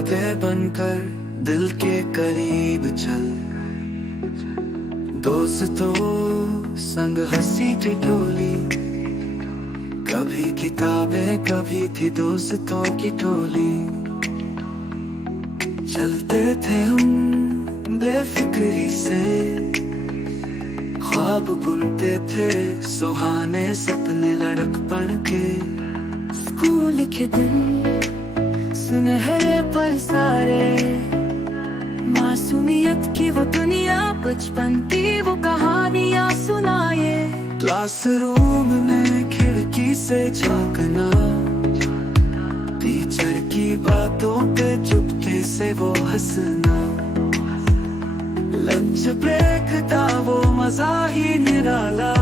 यादें बनकर दिल के करीब चल। दोस्तों संग हंसी ठिठोली, कभी किताबें कभी थी दोस्तों की टोली। चलते थे हम बेफिक्री से, ख्वाब बुनते थे सुहाने सपने लड़कपन के। स्कूल के दिन सुनहरे पल सारे, मासूमियत की वो दुनिया, बचपन की वो कहानियां सुनाए। क्लासरूम में खिड़की से झांकना, टीचर की बातों पे चुपके से वो हंसना। लंच ब्रेक था वो मजा ही निराला,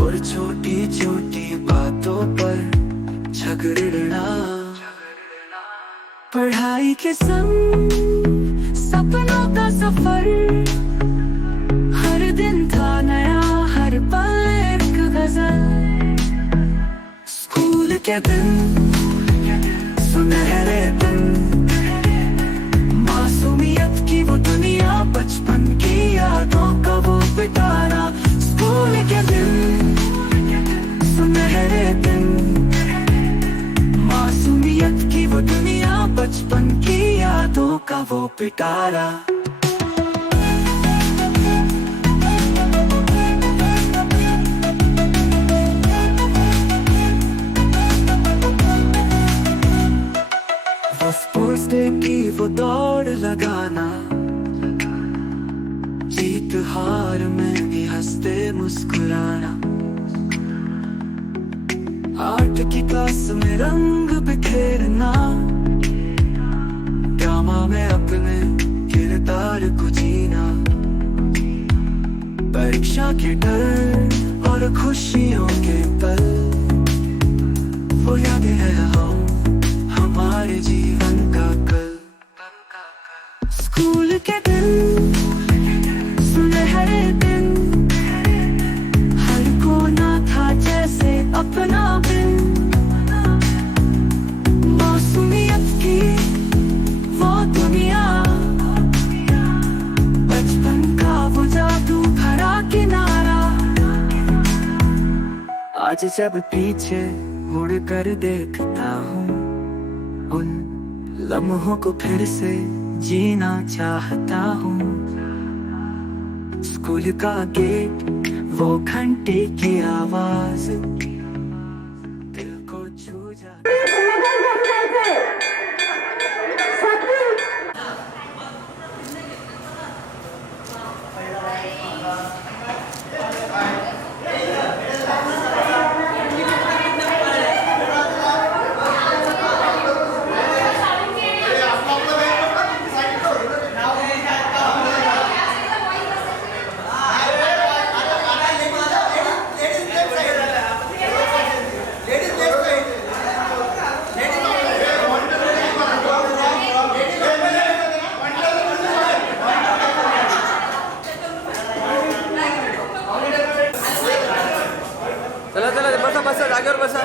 और छोटी छोटी बातों पर झगड़ना। पढ़ाई के संग सपनों का सफर, हर दिन था नया हर पल एक गजल। स्कूल के दिन सुनहरे दिन, मासूमियत की वो दुनिया, बचपन की यादों का वो पिटारा। स्कूल के दिन सुनहरे दिन, मासूमियत की वो दुनिया, बचपन की यादों का वो पिटारा। वो स्पोर्ट्स डे की वो दौड़ लगाना, जीत हार में भी हंसते मुस्कुराना। आर्ट की क्लास में रंग बिखेरना, ड्रामा में अपने किरदार को जीना। परीक्षा के डर और खुशियों के पल, वो यादें हैं हमारे जीवन का कल। स्कूल के दिन सुनहरे दिन, हर कोना था जैसे अपना बिन। मासूमियत की वो दुनिया, बचपन का वो जादू भरा किनारा। आज जब पीछे मुड़ कर देखता हूँ, उन लम्हों को फिर से जीना चाहता हूँ। स्कूल का गेट, वो घंटे की आवाज दिल को छू जाती। चला चला बसा बसा जागेवर बसा.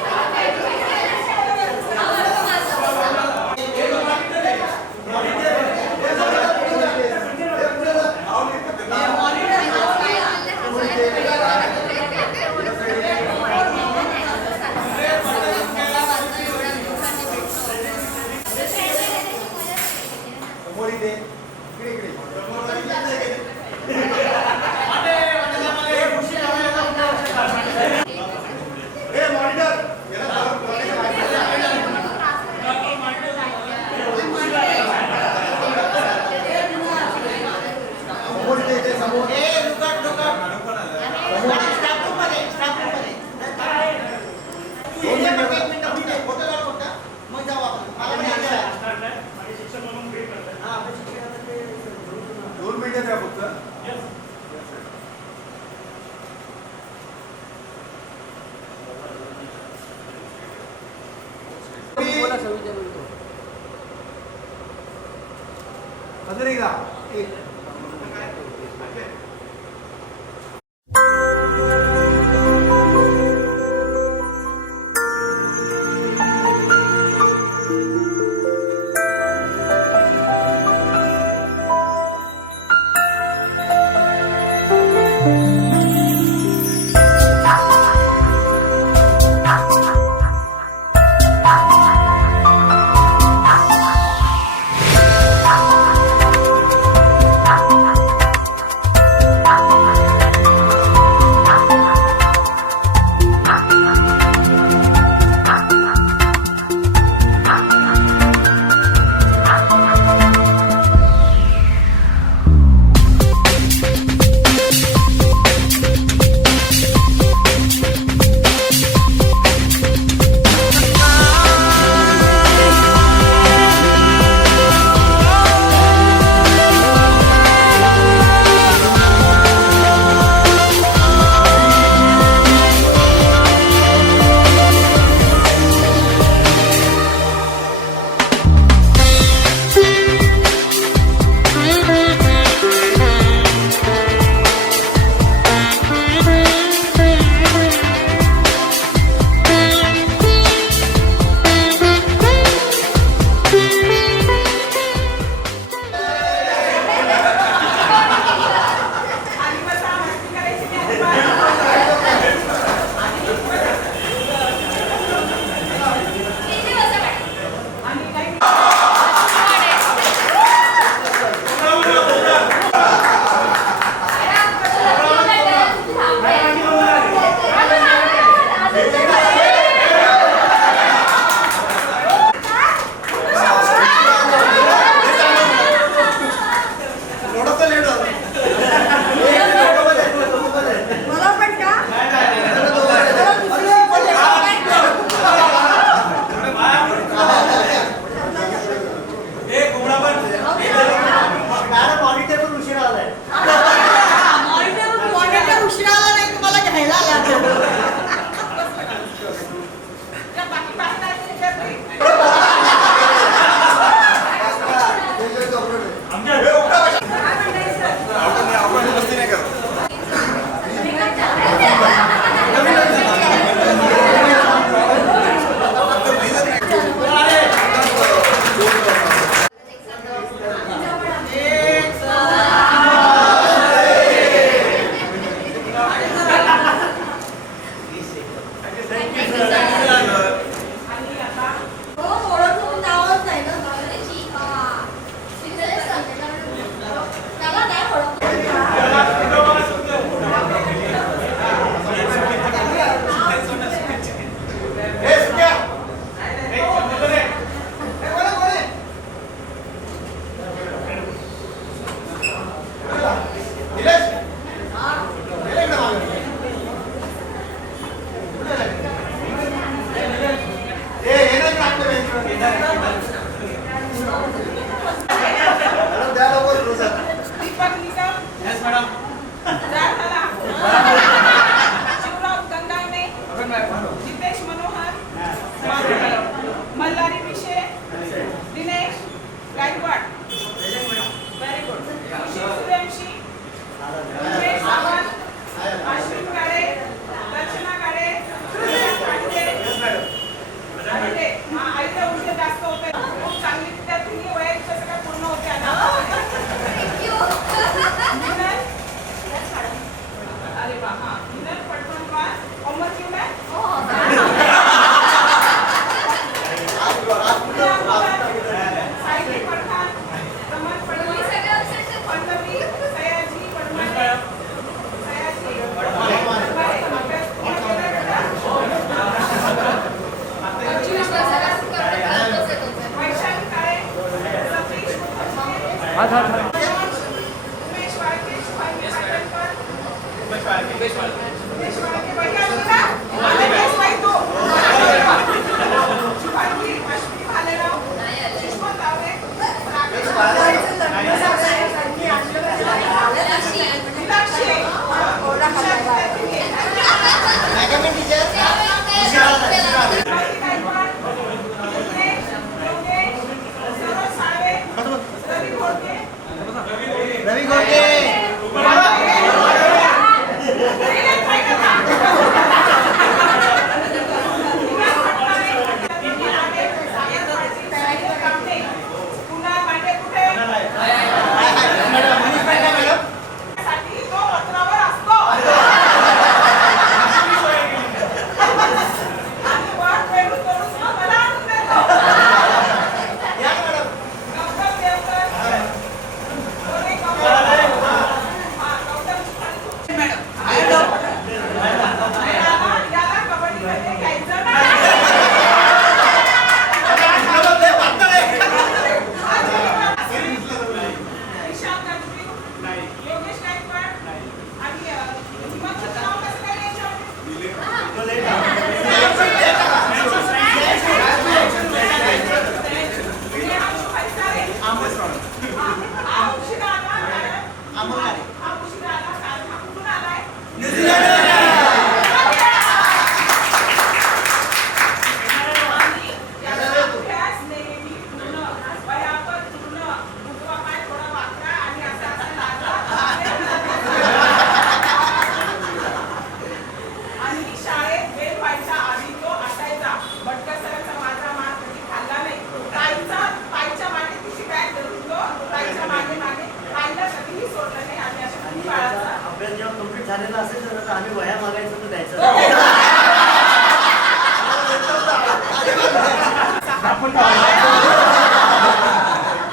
मागायचं असेल तर आम्ही वह्या मागायचं तर द्यायचं.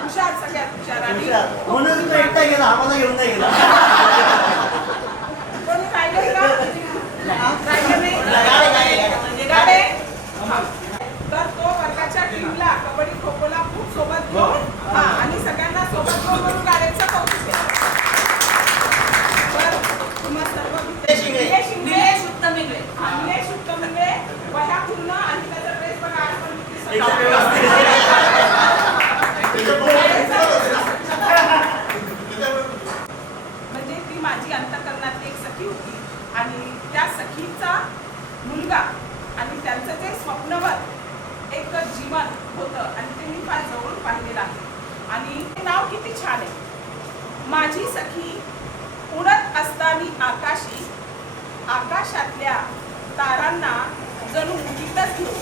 हुशार, सगळ्यात हुशार. आणि म्हणून तो एकटा गेला, आम्हाला घेऊन नाही गेला. कोणी राहिलं का? राहिलं नाही? गाडे? तर तो वर्गाच्या टीमला कबड्डी खो खोला खूप सोबत घेऊन आणि सगळ्यांना सोबत घेऊन म्हणून गाड्यांचं कौतुक केलं. तर तुम्हा सर्व निलेश उत्तम इंगळे वह्या पूर्ण आणि त्याचा ड्रेस बघा आज पण किती म्हणजे ती माझी अंतःकरणातली एक सखी होती आणि त्या सखीचा मुलगा आणि त्यांचं जे स्वप्नवत एक जीवन होतं आणि ते मी फार जवळून पाहिलेलं आहे. आणि ते नाव किती छान आहे, माझी सखी. उडत असताना आकाशी, आकाशातल्या तारांना जणू मुठीतच घेऊ.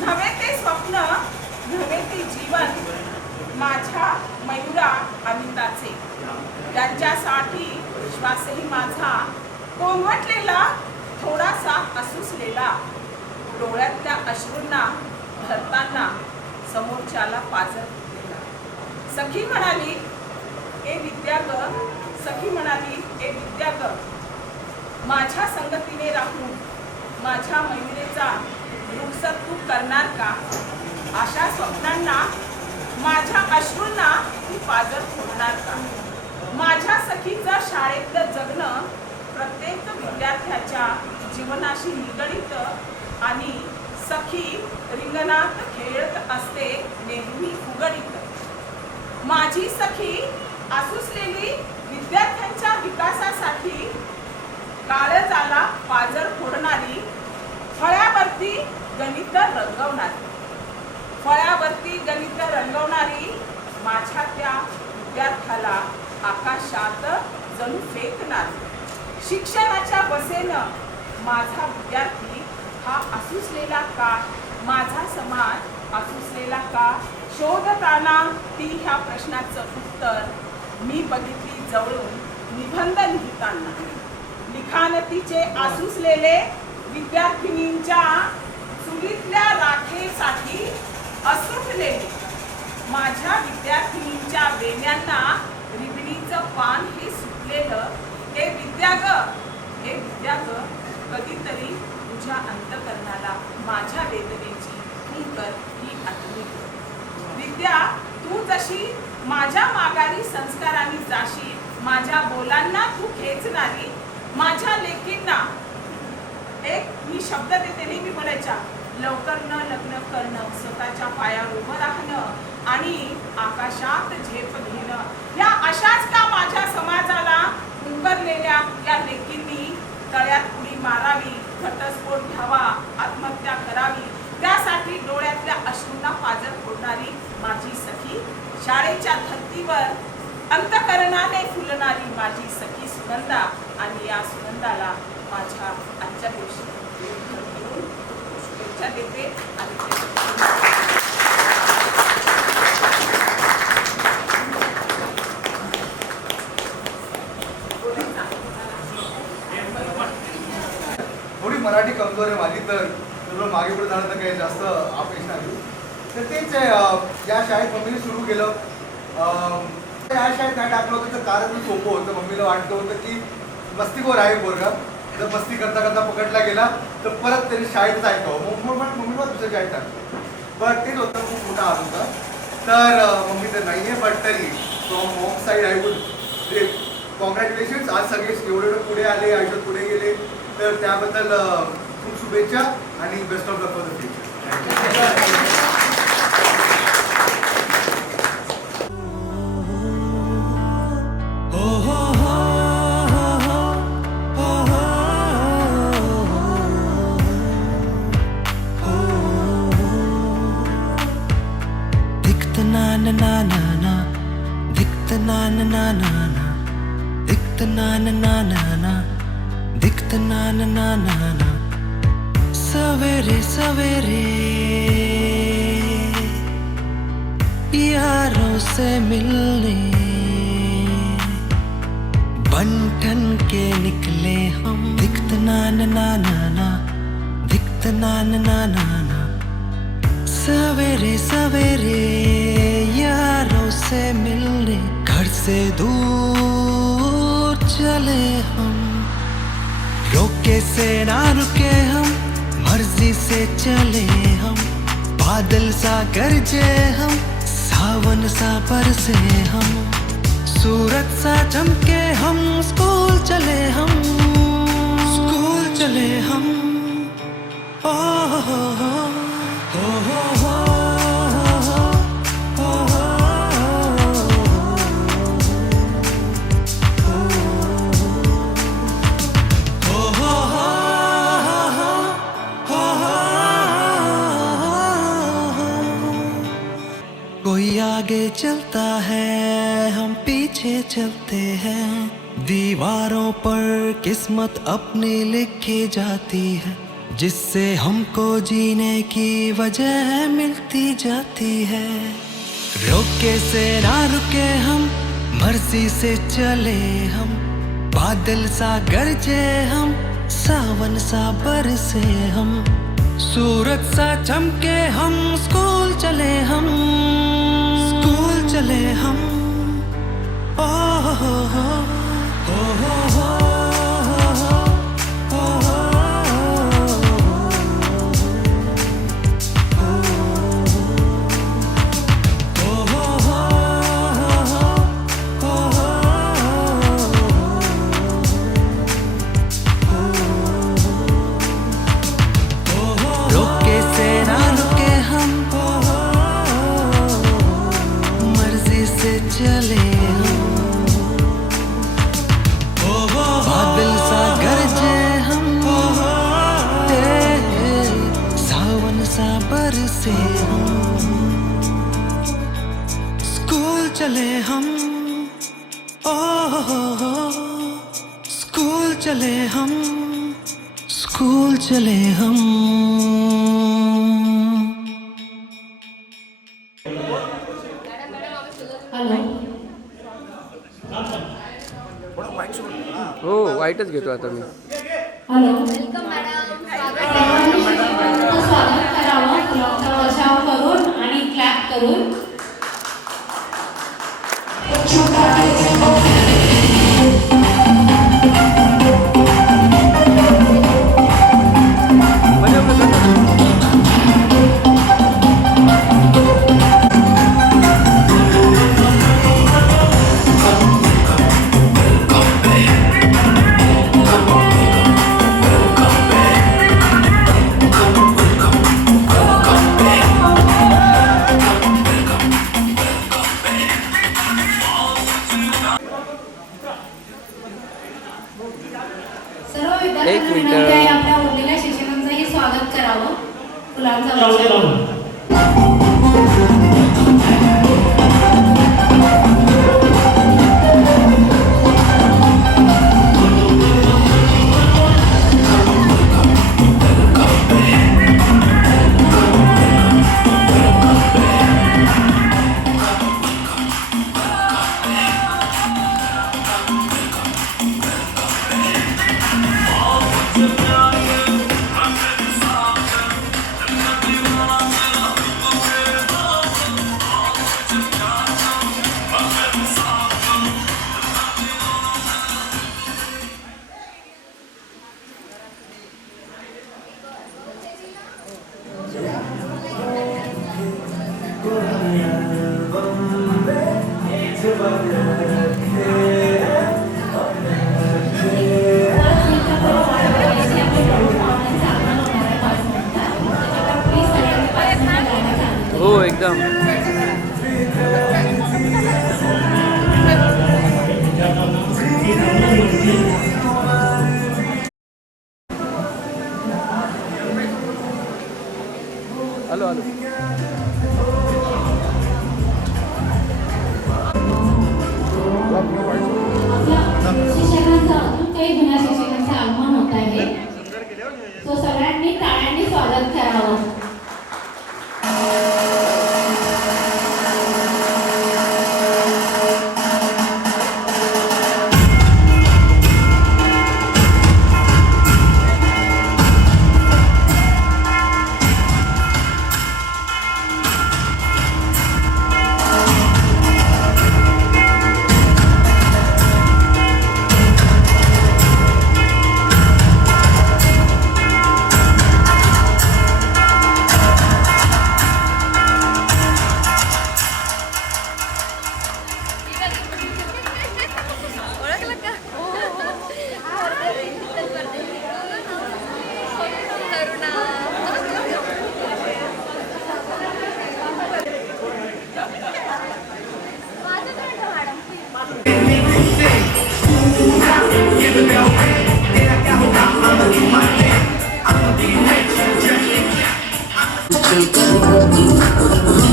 नव्हे ते स्वप्न, नव्हे ते जीवन, माझ्या मयुरा अमिताचे. त्यांच्यासाठी श्वासही माझा कोंबटलेला, थोडासा असूसलेला. डोळ्यातल्या अश्रूंना धरताना समोरच्याला पाजर फुटलेला. सखी म्हणाली, ए विद्या ग, सखी म्हणाली, ए विद्या ग, माझ्या संगतीने राहून माझ्या मयुरेचा रुखसत तू करणार का? अशा स्वप्नांना, माझ्या अश्रूंना ती पाजर फोडणार का? माझ्या सखीचं शाळेतलं जगणं प्रत्येक विद्यार्थ्याच्या जीवनाशी निगडित आणि सखी रिंगणात खेळत असते नेहमी उघडीत. माझी सखी आसुसलेली विद्यार्थ्यांच्या विकासासाठी काळजाला पाजर फोडणारी, फळ्यावरती गणित रंगवणारी, फळ्यावरती गणित रंगवणारी. माझ्या त्या विद्यार्थ्याला आकाशात जणू फेकणारी. शिक्षणाच्या बसेनं माझा विद्यार्थी हा आसुसलेला का, माझा समाज आसुसलेला का? शोधताना ती ह्या प्रश्नाचं उत्तर मी बघितली जवळून निबंध लिहिताना. लिखाण तिचे आसुसलेले विद्यार्थिनींच्या चुलीतल्या राखेसाठी असुटलेले. माझ्या विद्यार्थिनींच्या वेण्यांना रिबणीचं पान हे सुटलेलं. हे विद्या ग, हे विद्या ग, कधीतरी तुझ्या अंतकरणाला माझ्या वेदनेची कर ही आठवणी. विद्या, तू जशी माझ्या माघारी संस्कारांनी जाशी, माझ्या बोलांना तू खेचणारी. माझ्या लेकींना एक मी शब्द देते नेहमी बोलायच्या, लवकर न लग्न करणं, स्वतःच्या पायावर उभं राहणं आणि आकाशात झेप घेणं. या अशाच का माझ्या समाजाला उंबरलेल्या या लेकींनी तळ्यात उडी मारावी, घटस्फोट घ्यावा, आत्महत्या करावी, त्यासाठी डोळ्यातल्या अश्रूंना पाजर फोडणारी माझी सखी. शाळेच्या धर्तीवर अंतकरणाने फुलणारी माझी सखी सुगंधा. आणि या सुगंधाला माझ्या आजच्या दिवशी शुभेच्छा देते. आणि थोडी मराठी कमजोर आहे माझी, तर थोडं मागे पुढे झालं तर काही जास्त अपेक्षा नाही. तर तेच आहे, या शाळेत मम्मीने सुरू केलं. या शाळेत नाही टाकलं होतं तर कारण सोपं होतं. मम्मीला वाटतं होतं की मस्तीखोर आहे पोरगा, जर मस्ती करता करता पकडला गेला तर परत तरी शाळेतच ऐकावं. मम्मीला दुसऱ्या शाळेत टाकलं. बट तेच होतं, खूप मोठा हात होता. तर मम्मी तर नाही आहे, बट तरी from home side I would congratulations. आज सगळे एवढे पुढे आले, आयुष्यात पुढे गेले, तर त्याबद्दल खूप शुभेच्छा आणि best of luck for the future. na na na na na, दिखत ना ना ना ना ना, दिखत ना ना ना ना ना, दिखत ना ना ना ना ना. सवेरे सवेरे यारों से मिलने बन ठन के निकले हम दिखत ना ना ना ना ना दिखत ना ना ना ना ना सवेरे सवेरे यारों से मिलने घर से दूर चले हम रोके से ना रुके हम मर्जी से चले हम बादल सा गरजे हम सावन सा बरसे हम सूरज सा चमके हम स्कूल चले हम ओ हो हो हो हो हो कोई आगे चलता है हम पीछे चलते हैं दीवारों पर किस्मत अपनी लिखी जाती है जिससे हमको जीने की वजह मिलती जाती है रोके से ना रुके हम मर्जी से चले हम बादल सा गरजे हम सावन सा बरसे हम सूरज सा चमके हम स्कूल चले हम ओ हो हो हो हो हो रोके से ना रुके हम मर्जी से चले हम बादल सा गरजे हम सावन सा बरसे हम स्कूल चले हम ओ हो हो स्कूल चले हम स्कूल चले हम हो वाईटच घेतो आता मी हॅलो वेलकम मॅडम स्वागत करावं फुलांचा वर्षाव करून आणि क्लॅप करून सर्व विद्यार्थ्यांना विनंती आहे आपल्या उरलेल्या शिक्षकांचंही स्वागत करावं फुलांचा वर्षाव हो एकदम आलो आलो शिक्षकांचा अजून काही जुन्या शिक्षकांचं आगमन होत आहे तो सगळ्यांनी टाळ्यांनी स्वागत करावं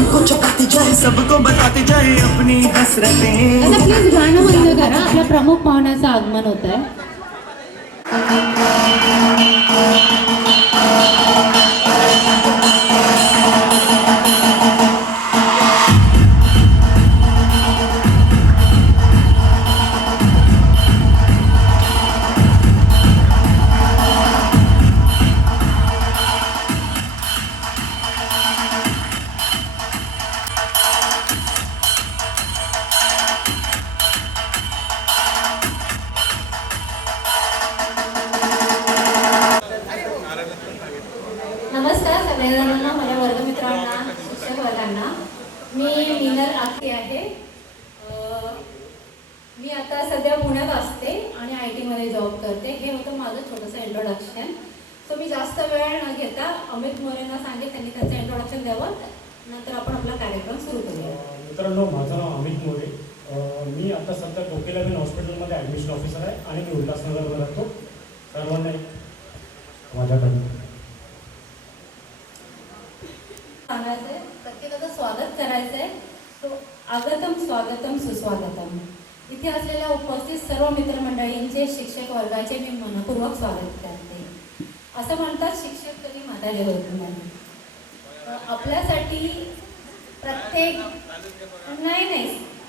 को चपाती जाए सबको बताते जाए अपनी हसरतें आता प्लीज गाणं बंद करा आपल्या प्रमुख पाहुण्याचं आगमन होत आहे नमस्कार सगळ्यांना माझ्या वर्गमित्रांना शिक्षक वर्गांना मी मीनल आखी आहे मी आता सध्या पुण्यात असते आणि IT मध्ये जॉब करते हे होतं माझं छोटंसं इंट्रोडक्शन सो मी जास्त वेळ न घेता अमित मोरेंना सांगेन त्यांनी त्यांचं इंट्रोडक्शन द्यावं नंतर आपण आपला कार्यक्रम सुरू करूया मित्रांनो माझं नाव अमित मोरे मी आता सध्या कोकिलाबेन हॉस्पिटलमध्ये ॲडमिशन ऑफिसर आहे आणि मी उल्हासनगरला राहतो सर्वांना माझ्याकडनं सांगायचं आहे प्रत्येकाचं स्वागत करायचं आहे तो आगतम स्वागतम सुस्वागतम इथे असलेल्या उपस्थित सर्व मित्रमंडळींचे शिक्षक वर्गाचे मी मनपूर्वक स्वागत करते असं म्हणतात शिक्षक कधी म्हातारे होत नाही आपल्यासाठी प्रत्येक नाही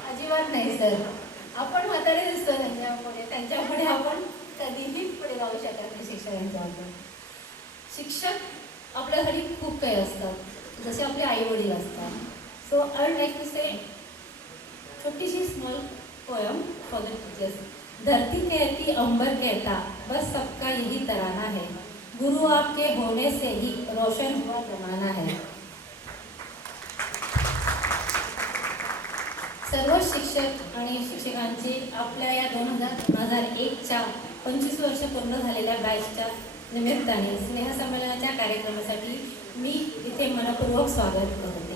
अजिबात नाही सर आपण म्हातारे दिसतो त्यांच्यापुढे आपण कधीही पुढे जाऊ शकत नाही शिक्षकांच्या शिक्षक आपल्यासाठी खूप काही असतात जसे आपले आई वडील असतात so I would like to say छोटीशी small poem for the teachers धरती कहती अंबर कहता बस सबका यही तराना है गुरु आपके होने से ही रोशन हुआ जमाना है सर्व शिक्षक आणि शिक्षकांची आपल्या या 2001च्या 25 वर्ष पूर्ण झालेल्या बॅचच्या निमित्ताने स्नेहसंमेलनाच्या कार्यक्रमासाठी मी इथे मनपूर्वक स्वागत करते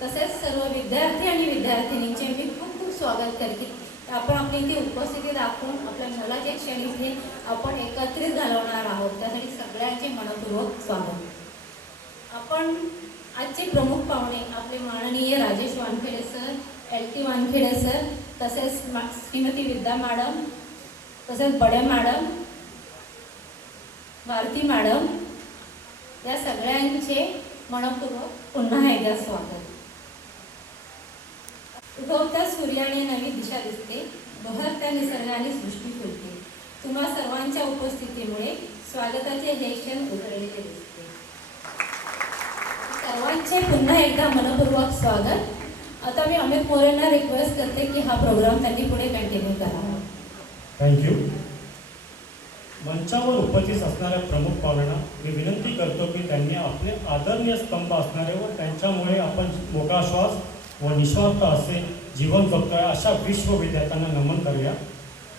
तसेच सर्व विद्यार्थी आणि विद्यार्थिनींचे मी खूप खूप स्वागत करते आपण आपली इथे उपस्थिती दाखवून आपल्या मुलाचे क्षण इथे आपण एकत्रित घालवणार आहोत त्यासाठी सगळ्यांचे मनपूर्वक स्वागत आपण आजचे प्रमुख पाहुणे आपले माननीय Rajesh Wankhede sir LT Wankhede sir तसेच श्रीमती विद्या मॅडम तसेच बडे मॅडम भारती मॅडम या सगळ्यांचे मनपूर्वक पुन्हा एकदा स्वागत उगवत्या सूर्याने नवी दिशा दिसते बहरत्या निसर्गाने सृष्टी फुलते तुम्हा सर्वांच्या उपस्थितीमुळे स्वागताचे हे क्षण उजळलेले दिसते सर्वांचे पुन्हा एकदा मनपूर्वक स्वागत आता मी अमित मोरेंना रिक्वेस्ट करते की हा प्रोग्राम त्यांनी पुढे कंटिन्यू करावा थँक्यू मंचावर उपस्थित असणाऱ्या प्रमुख पाहुण्यांना मी विनंती करतो की त्यांनी आपले आदरणीय स्तंभ असणारे व त्यांच्यामुळे आपण मोकळा श्वास व निस्वार्थ असे जीवन जगतोय अशा विश्व विद्यार्थ्यांना नमन करूया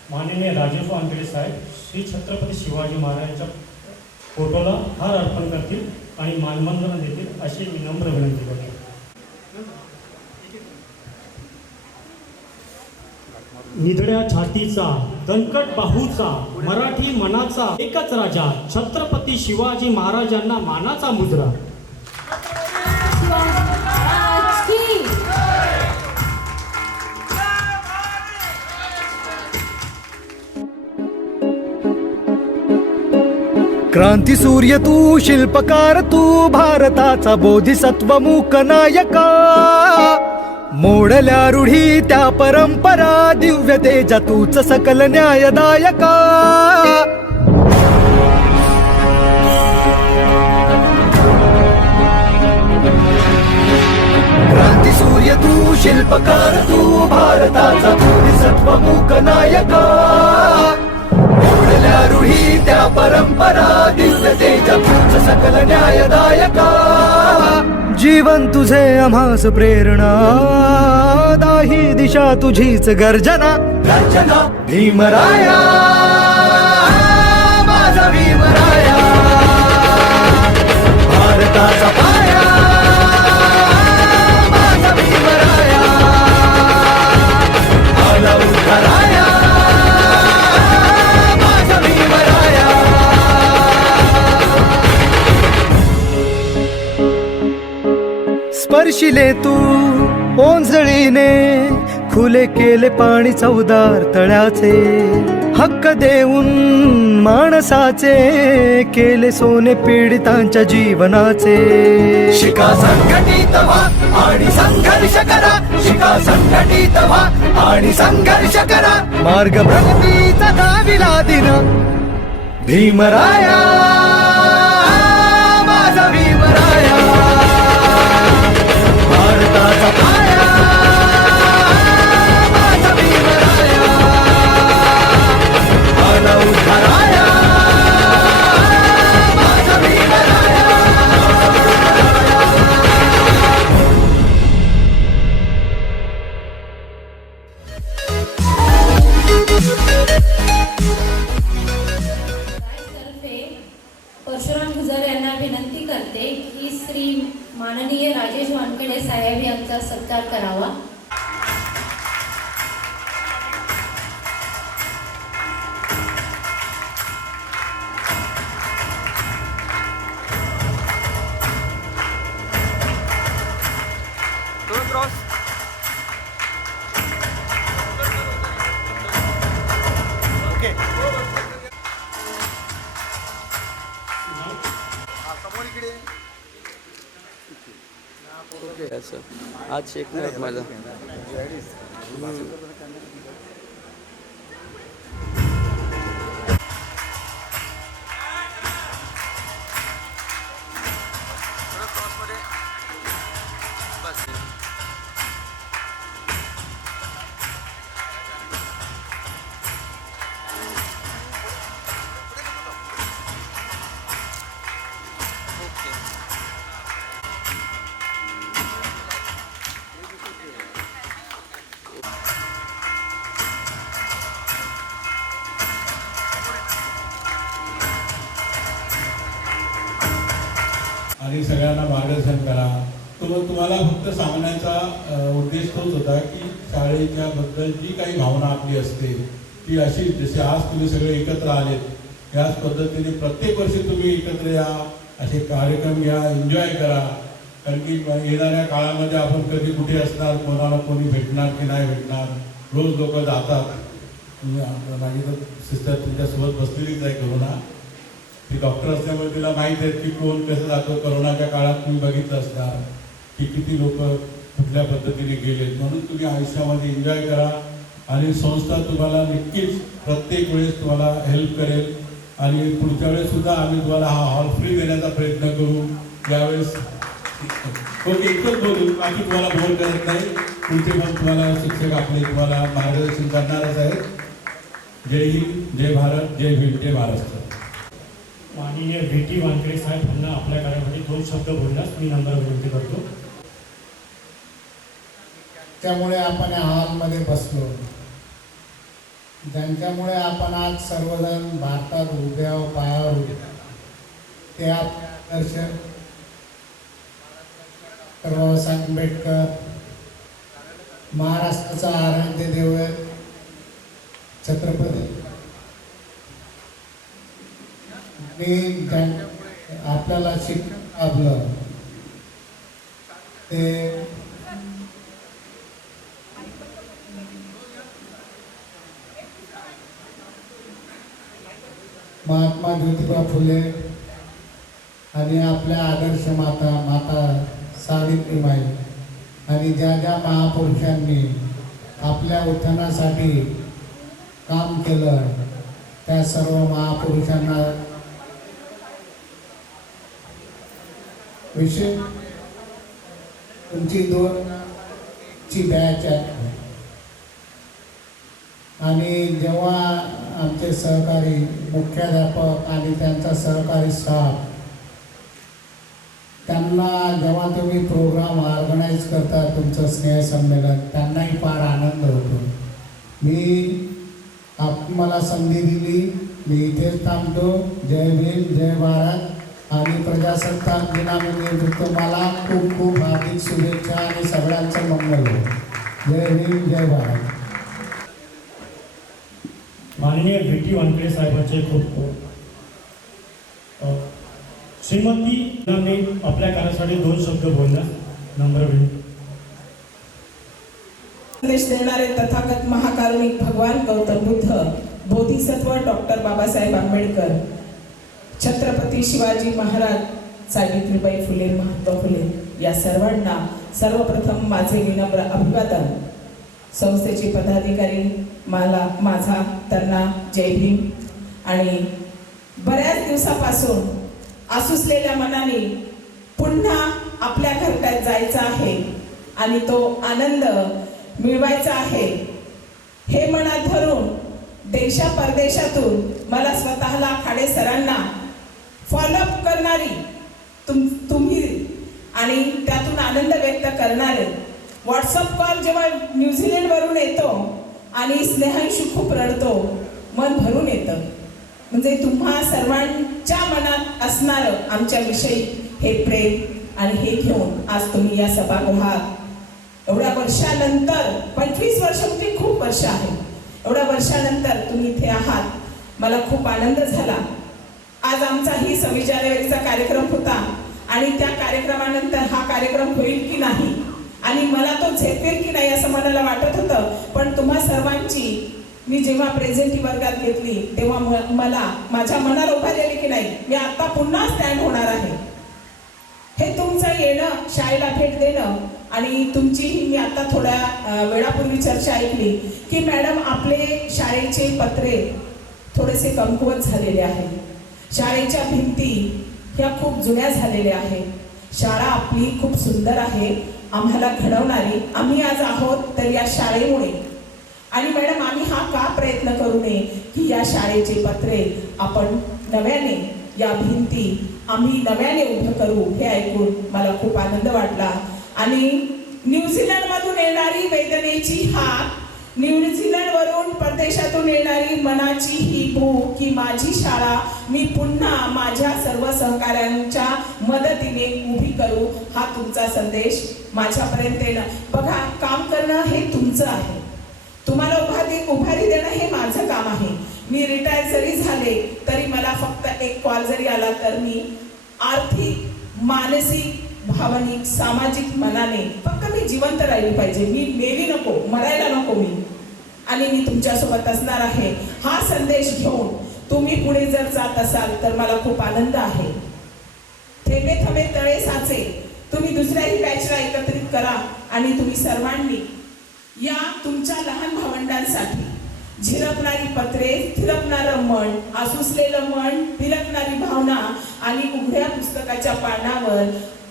माननीय राजेश वानखेडे साहेब श्री छत्रपती शिवाजी महाराजांच्या फोटोला हार अर्पण करतील आणि मानवंदना देतील अशी मी नम्र विनंती करतो निधड्या छातीचा दणकट बाहूचा मराठी मनाचा एकच राजा छत्रपती शिवाजी महाराजांना मानाचा मुजरा क्रांती सूर्य तू शिल्पकार तू भारताचा बोधिसत्व मूक नायका मोडल्या रूढी त्या परंपरा दिव्य तेजा तूच सकल न्यायदायका क्रांती सूर्य तू शिल्पकार तू भारताचा बोधिसत्व मूक नायका मोडल्या रूढी त्या परंपरा दिव्य तेजा तूच सकल न्यायदायका जीवन तुझे आम्हास प्रेरणा दाही दिशा तुझीच गर्जना रचना भीमराया माझा भीमराया भारताचा पाया माझा भीमराया आला उद्धाराया माझा भीमराया पोशिले तू ओंजळीने, खुले केले पाणी चौदार तळ्याचे, हक्क देऊन माणसाचे केले सोने पीडितांच्या जीवनाचे. शिका संघटित व्हा आणि संघर्ष करा, शिका संघटित व्हा आणि संघर्ष करा, मार्ग प्रगतीचा दाविला दिन भीमराया, माझा भीमराया, भारताचा पाया, माझा भीमराया, आला उद्धाराया, माझा भीमराया. तर्फे परशुराम गुजर यांना विनंती करते की श्री माननीय राजेश वानखेडे साहेब यांचा सत्कार करावा. दोन क्रॉस. ओके. समोर इकडे. ओके असं आज शेक नाही होत माझा. आणि सगळ्यांना मार्गदर्शन करा. तुम्हाला फक्त सांगण्याचा उद्देश तोच होता की शाळेच्या बद्दल जी काही भावना आपली असते ती अशी, जसे आज तुम्ही सगळे एकत्र आलेत याच पद्धतीने प्रत्येक वर्षी तुम्ही एकत्र या, असे कार्यक्रम घ्या, एन्जॉय करा. कारण की येणाऱ्या काळामध्ये आपण कधी कुठे असणार, कोणाला कोणी भेटणार की नाही भेटणार, रोज लोक जातात. माझी तर सिस्टर तुमच्यासोबत बसलेलीच आहे करोना, ती डॉक्टर असल्यामुळे तिला माहीत आहे की कोण कसं जातो. करोनाच्या काळात तुम्ही बघितलं असणार की किती लोक कुठल्या पद्धतीने गेलेत. म्हणून तुम्ही आयुष्यामध्ये एन्जॉय करा आणि संस्था तुम्हाला नक्कीच प्रत्येक वेळेस तुम्हाला हेल्प करेल. आणि पुढच्या वेळेस सुद्धा आम्ही तुम्हाला हा हॉल फ्री देण्याचा प्रयत्न करू. यावेळेस ओके एकच बोलू, बाकी तुम्हाला बोल करत नाही. पुढचे पण तुम्हाला शिक्षक आपले तुम्हाला मार्गदर्शन करणारच आहेत. जय हिंद, जय भारत, जय भीम, जय महाराष्ट्र. माननीय VT वानखेडे साहेब यांना आपल्या कार्यामध्ये 2 शब्द बोलण्यास मी नम्र विनंती करतो. त्यामुळे आपण या हॉलमध्ये बसलो, ज्यांच्यामुळे आपण आज सर्वजण भारतात उभ्या पायावर ते आदर्श बाबासाहेब आंबेडकर, महाराष्ट्राचा आराध्य देव छत्रपती आपल्याला शिकवलं ते महात्मा ज्योतिबा फुले आणि आपल्या आदर्श माता सावित्रीबाई आणि ज्या ज्या महापुरुषांनी आपल्या उत्थानासाठी काम केलं त्या सर्व महापुरुषांना विशेष तुमची 2ची बॅच आहे. आणि जेव्हा आमचे सहकारी मुख्याध्यापक आणि त्यांचा सहकारी स्टाफ त्यांना जेव्हा तुम्ही प्रोग्राम ऑर्गनाईज करता तुमचं स्नेहसंमेलन त्यांनाही फार आनंद होतो. मला संधी दिली, मी इथेच थांबतो. जय भीम, जय भारत. आणि प्रजासत्ताक दिनानिमित्त मला खूप खूप हार्दिक शुभेच्छा आणि सगळ्यांचं मंगल हो. जय भीम, जय भारत. माननीय VT वानखेडे साहेबांचे खूप श्रीमती मी आपल्या कार्यासाठी 2 शब्द बोलण्यास नम्रविन संदेश देणारे तथागत महाकारुणिक भगवान गौतम बुद्ध, बोधिसत्व डॉक्टर बाबासाहेब आंबेडकर, छत्रपती शिवाजी महाराज, सावित्रीबाई फुले, महात्मा फुले या सर्वांना सर्वप्रथम माझे विनम्र अभिवादन. संस्थेचे पदाधिकारी, माझा त्यांना जय भीम. आणि बऱ्याच दिवसापासून आसुसलेल्या मनाने पुन्हा आपल्या घरट्यात जायचं आहे आणि तो आनंद मिळवायचा आहे हे मनात धरून देशा परदेशातून मला स्वतःला खाडे सरांना फॉलोअप करणारी तुम्ही आणि त्यातून आनंद व्यक्त करणारे व्हॉट्सअप कॉल जेव्हा न्यूझीलंडवरून येतो आणि स्नेहांशी खूप रडतो, मन भरून येतं. म्हणजे तुम्हा सर्वांच्या मनात असणारं आमच्याविषयी हे प्रेम आणि हे घेऊन आज तुम्ही या सभागृहात एवढ्या वर्षानंतर, 25 वर्ष म्हणजे खूप वर्ष आहे, एवढ्या वर्षानंतर तुम्ही इथे आहात. मला खूप आनंद झाला. आज आमचा ही 26 जानेवारीचा कार्यक्रम होता आणि त्या कार्यक्रमानंतर हा कार्यक्रम होईल की नाही आणि मला तो झेपेल की नाही असं मनाला वाटत होतं. पण तुम्हा सर्वांची मी जेव्हा प्रेझेंटी वर्गात घेतली तेव्हा मला माझ्या मनाला उभारी आली की नाही, मी आता पुन्हा स्टँड होणार आहे. हे तुमचं येणं, शाळेला भेट देणं आणि तुमचीही मी आता थोड्या वेळापूर्वी चर्चा ऐकली की मॅडम आपले शाळेचे पत्रे थोडेसे कमकुवत झालेले आहे, शाळेच्या भिंती ह्या खूप जुन्या झालेल्या आहेत, शाळा आपली खूप सुंदर आहे, आम्हाला घडवणारी आम्ही आज आहोत तर या शाळेमुळे. आणि मॅडम आम्ही हा का प्रयत्न करू नये की या शाळेचे पत्रे आपण नव्याने, या भिंती आम्ही नव्याने उभं करू. हे ऐकून मला खूप आनंद वाटला. आणि न्यूझीलंडमधून येणारी वेदनेची हाक, न्यूझीलंडवरून परदेशातून येणारी मनाची ही भूक की माझी शाळा मी पुन्हा माझ्या सर्व सहकाऱ्यांच्या मदतीने उभी करू, हा तुमचा संदेश माझ्यापर्यंत येणं. बघा, काम करणं हे तुमचं आहे, तुम्हाला उभारी देणं हे माझं काम आहे. मी रिटायर जरी झाले तरी मला फक्त एक कॉल जरी आला तर मी आर्थिक, मानसिक, भावनिक, सामाजिक मनाने फक्त मी जिवंत राहिली पाहिजे, मी मेली नको, मरायला नको मी. आणि मी तुमच्यासोबत असणार आहे. हा संदेश घेऊन तुम्ही पुढे जर जात असाल तर मला खूप आनंद आहे. थेंबे थेंबे तळे साचे, तुम्ही दुसऱ्याही बॅचला एकत्रित करा आणि तुम्ही सर्वांनी या तुमच्या लहान भावंडांसाठी झिरपणारी पत्रे, थिरपणारं मन, आसुसलेलं मन, फिरकणारी भावना आणि उघड्या पुस्तकाच्या पानावर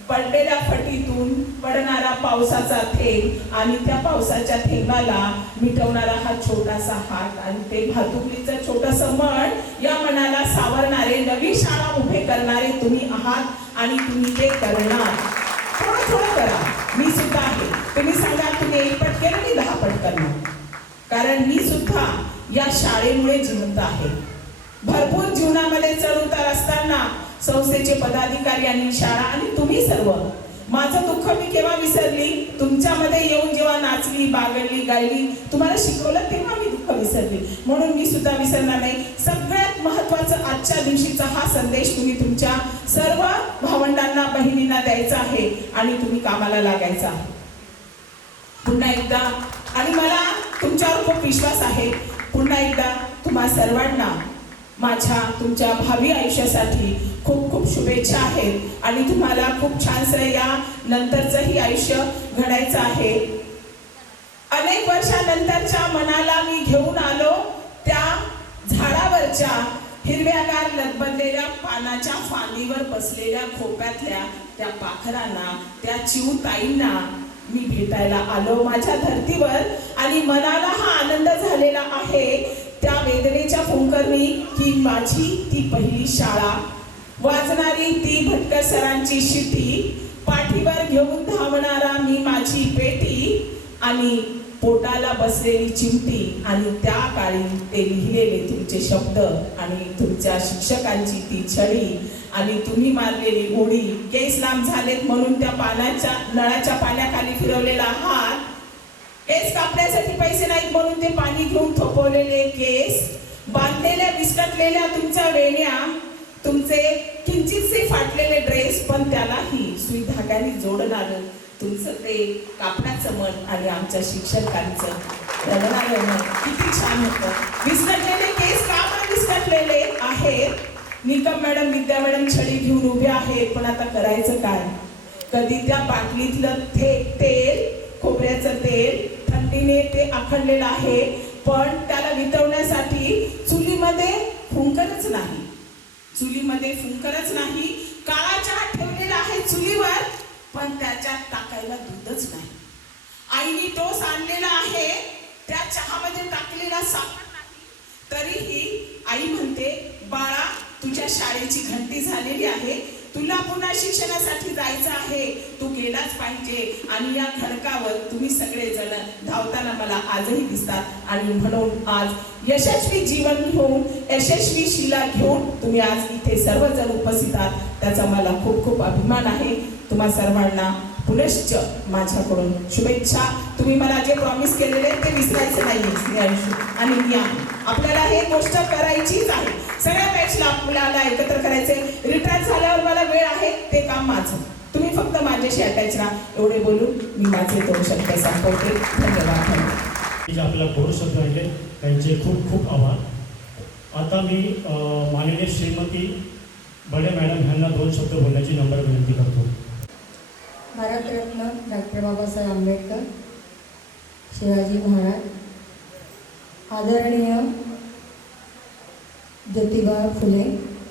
पडलेल्या फटीतून पडणारा पावसाचा थेंब आणि त्या पावसाच्या थेंबाला मिटवणारा हा छोटासा हात आणि ते भातुकलीचं छोटंसं मन, या मनाला सावरणारे, नवी शाळा उभे करणारे तुम्ही आहात आणि तुम्ही ते करणार. थोडं थोडं करा, मी सुद्धा आहे. तुम्ही सांगा तुम्ही 1 पट केलं, मी 10 पट करणार, कारण मी सुद्धा या शाळेमुळे जिवंत आहे. भरपूर जीवनामध्ये चढ उतार असताना संस्थेचे पदाधिकारी आणि शाळा आणि तुम्ही सर्व, माझं दुःख मी केव्हा विसरली, तुमच्यामध्ये येऊन जेव्हा नाचली, बागडली, गायली, तुम्हाला शिकवलं तेव्हा मी दुःख विसरली. म्हणून मी सुद्धा विसरणार नाही. सगळ्यात महत्त्वाचं आजच्या दिवशीचा हा संदेश तुम्ही तुमच्या सर्व भावंडांना, बहिणींना द्यायचा आहे आणि तुम्ही कामाला लागायचं आहे. पुन्हा एकदा, आणि मला तुमच्यावर खूप विश्वास आहे, पुन्हा एकदा तुम्हा सर्वांना माझ्या तुमच्या भावी आयुष्यासाठी खूप खूप शुभेच्छा आहेत आणि तुम्हाला खूप छानसं या नंतरचंही आयुष्य घडायचं आहे. अनेक वर्षानंतरच्या मनाला मी घेऊन आलो त्या झाडावरच्या हिरव्यागार लदबदलेल्या पानाच्या फांदीवर बसलेल्या खोप्यातल्या त्या पाखरांना, त्या चिऊताईंना मी भेटायला आलो माझ्या धर्तीवर. आणि मनाला हा आनंद झालेला आहे त्या वेदनेच्या फुंकरणी की माझी ती पहिली शाळा, वाजणारी ती भटकर सरांची शिटी, पाठीवर घेऊन धावणारा मी माझी पेटी आणि पोटाला बसलेली चिमटी आणि त्या काळी ते लिहिलेले तुमचे शब्द आणि तुमच्या शिक्षकांची ती छडी आणि तुम्ही मारलेली उडी, केस लांब झालेत म्हणून त्या पाण्याच्या नळाच्या पाण्याखाली फिरवलेला हात, केस कापण्यासाठी पैसे नाहीत म्हणून ते पाणी घेऊन थोपवलेले केस, बांधलेल्या विस्कटलेल्या तुमच्या वेण्या, तुमचे किंचितसे फाटलेले ड्रेस पण त्यालाही सुई धाग्याने जोडणारं तुमचं ते कापडाचं मन आणि आमच्या शिक्षकांचं रडणारं मन किती छान होतं. विस्कटलेले केस का बरं विस्कटलेले आहेत? निकम मॅडम, विद्या मॅडम छडी घेऊन उभे आहेत, पण आता करायचं काय? कधी त्या बाटलीतलं तेल, खोबऱ्याचं तेल थंडीने ते आखडलेलं आहे, पण त्याला वितळण्यासाठी चुलीमध्ये फुंकरच नाही. चुलीमध्ये फुंकरच नाही. काळा चहा ठेवलेला आहे चुलीवर, पण त्याच्यात टाकायला दूधच नाही. आईने टोस आणलेला आहे, त्या चहामध्ये टाकलेला साखर नाही. तरीही आई म्हणते, बाळा तुझ्या शाळेची घंटी झालेली आहे, तुला पुन्हा शिक्षणासाठी जायचं आहे, तू गेलाच पाहिजे. आणि या खडकावर तुम्ही सगळेजण धावताना मला आजही दिसतात. आणि म्हणून आज यशस्वी जीवन घेऊन, यशस्वी शिला घेऊन तुम्ही आज इथे सर्वजण उपस्थित आहात, त्याचा मला खूप खूप अभिमान आहे. तुम्हा सर्वांना पुनश्च माझ्याकडून शुभेच्छा. तुम्ही मला जे प्रॉमिस केलेले ते विसरायचं नाही. आणि या आपल्याला हे गोष्ट करायचीच आहे. सगळ्या बॅचला आपल्याला एकत्र करायचे. रिटायर झाल्यावर मला वेळ आहे, ते काम माझं. तुम्ही फक्त माझ्याशी अटॅच राहा. एवढे बोलून मी माझे 2 शब्द संपवते. धन्यवाद. जे आपल्याला गोड शब्द राहिले त्यांचे खूप खूप आभार. आता मी माननीय श्रीमती बडे मॅडम यांना 2 शब्द बोलण्याची नम्र विनंती करतो. भारतरत्न डॉक्टर बाबासाहेब आंबेडकर, शिवाजी महाराज, आदरणीय ज्योतिबा फुले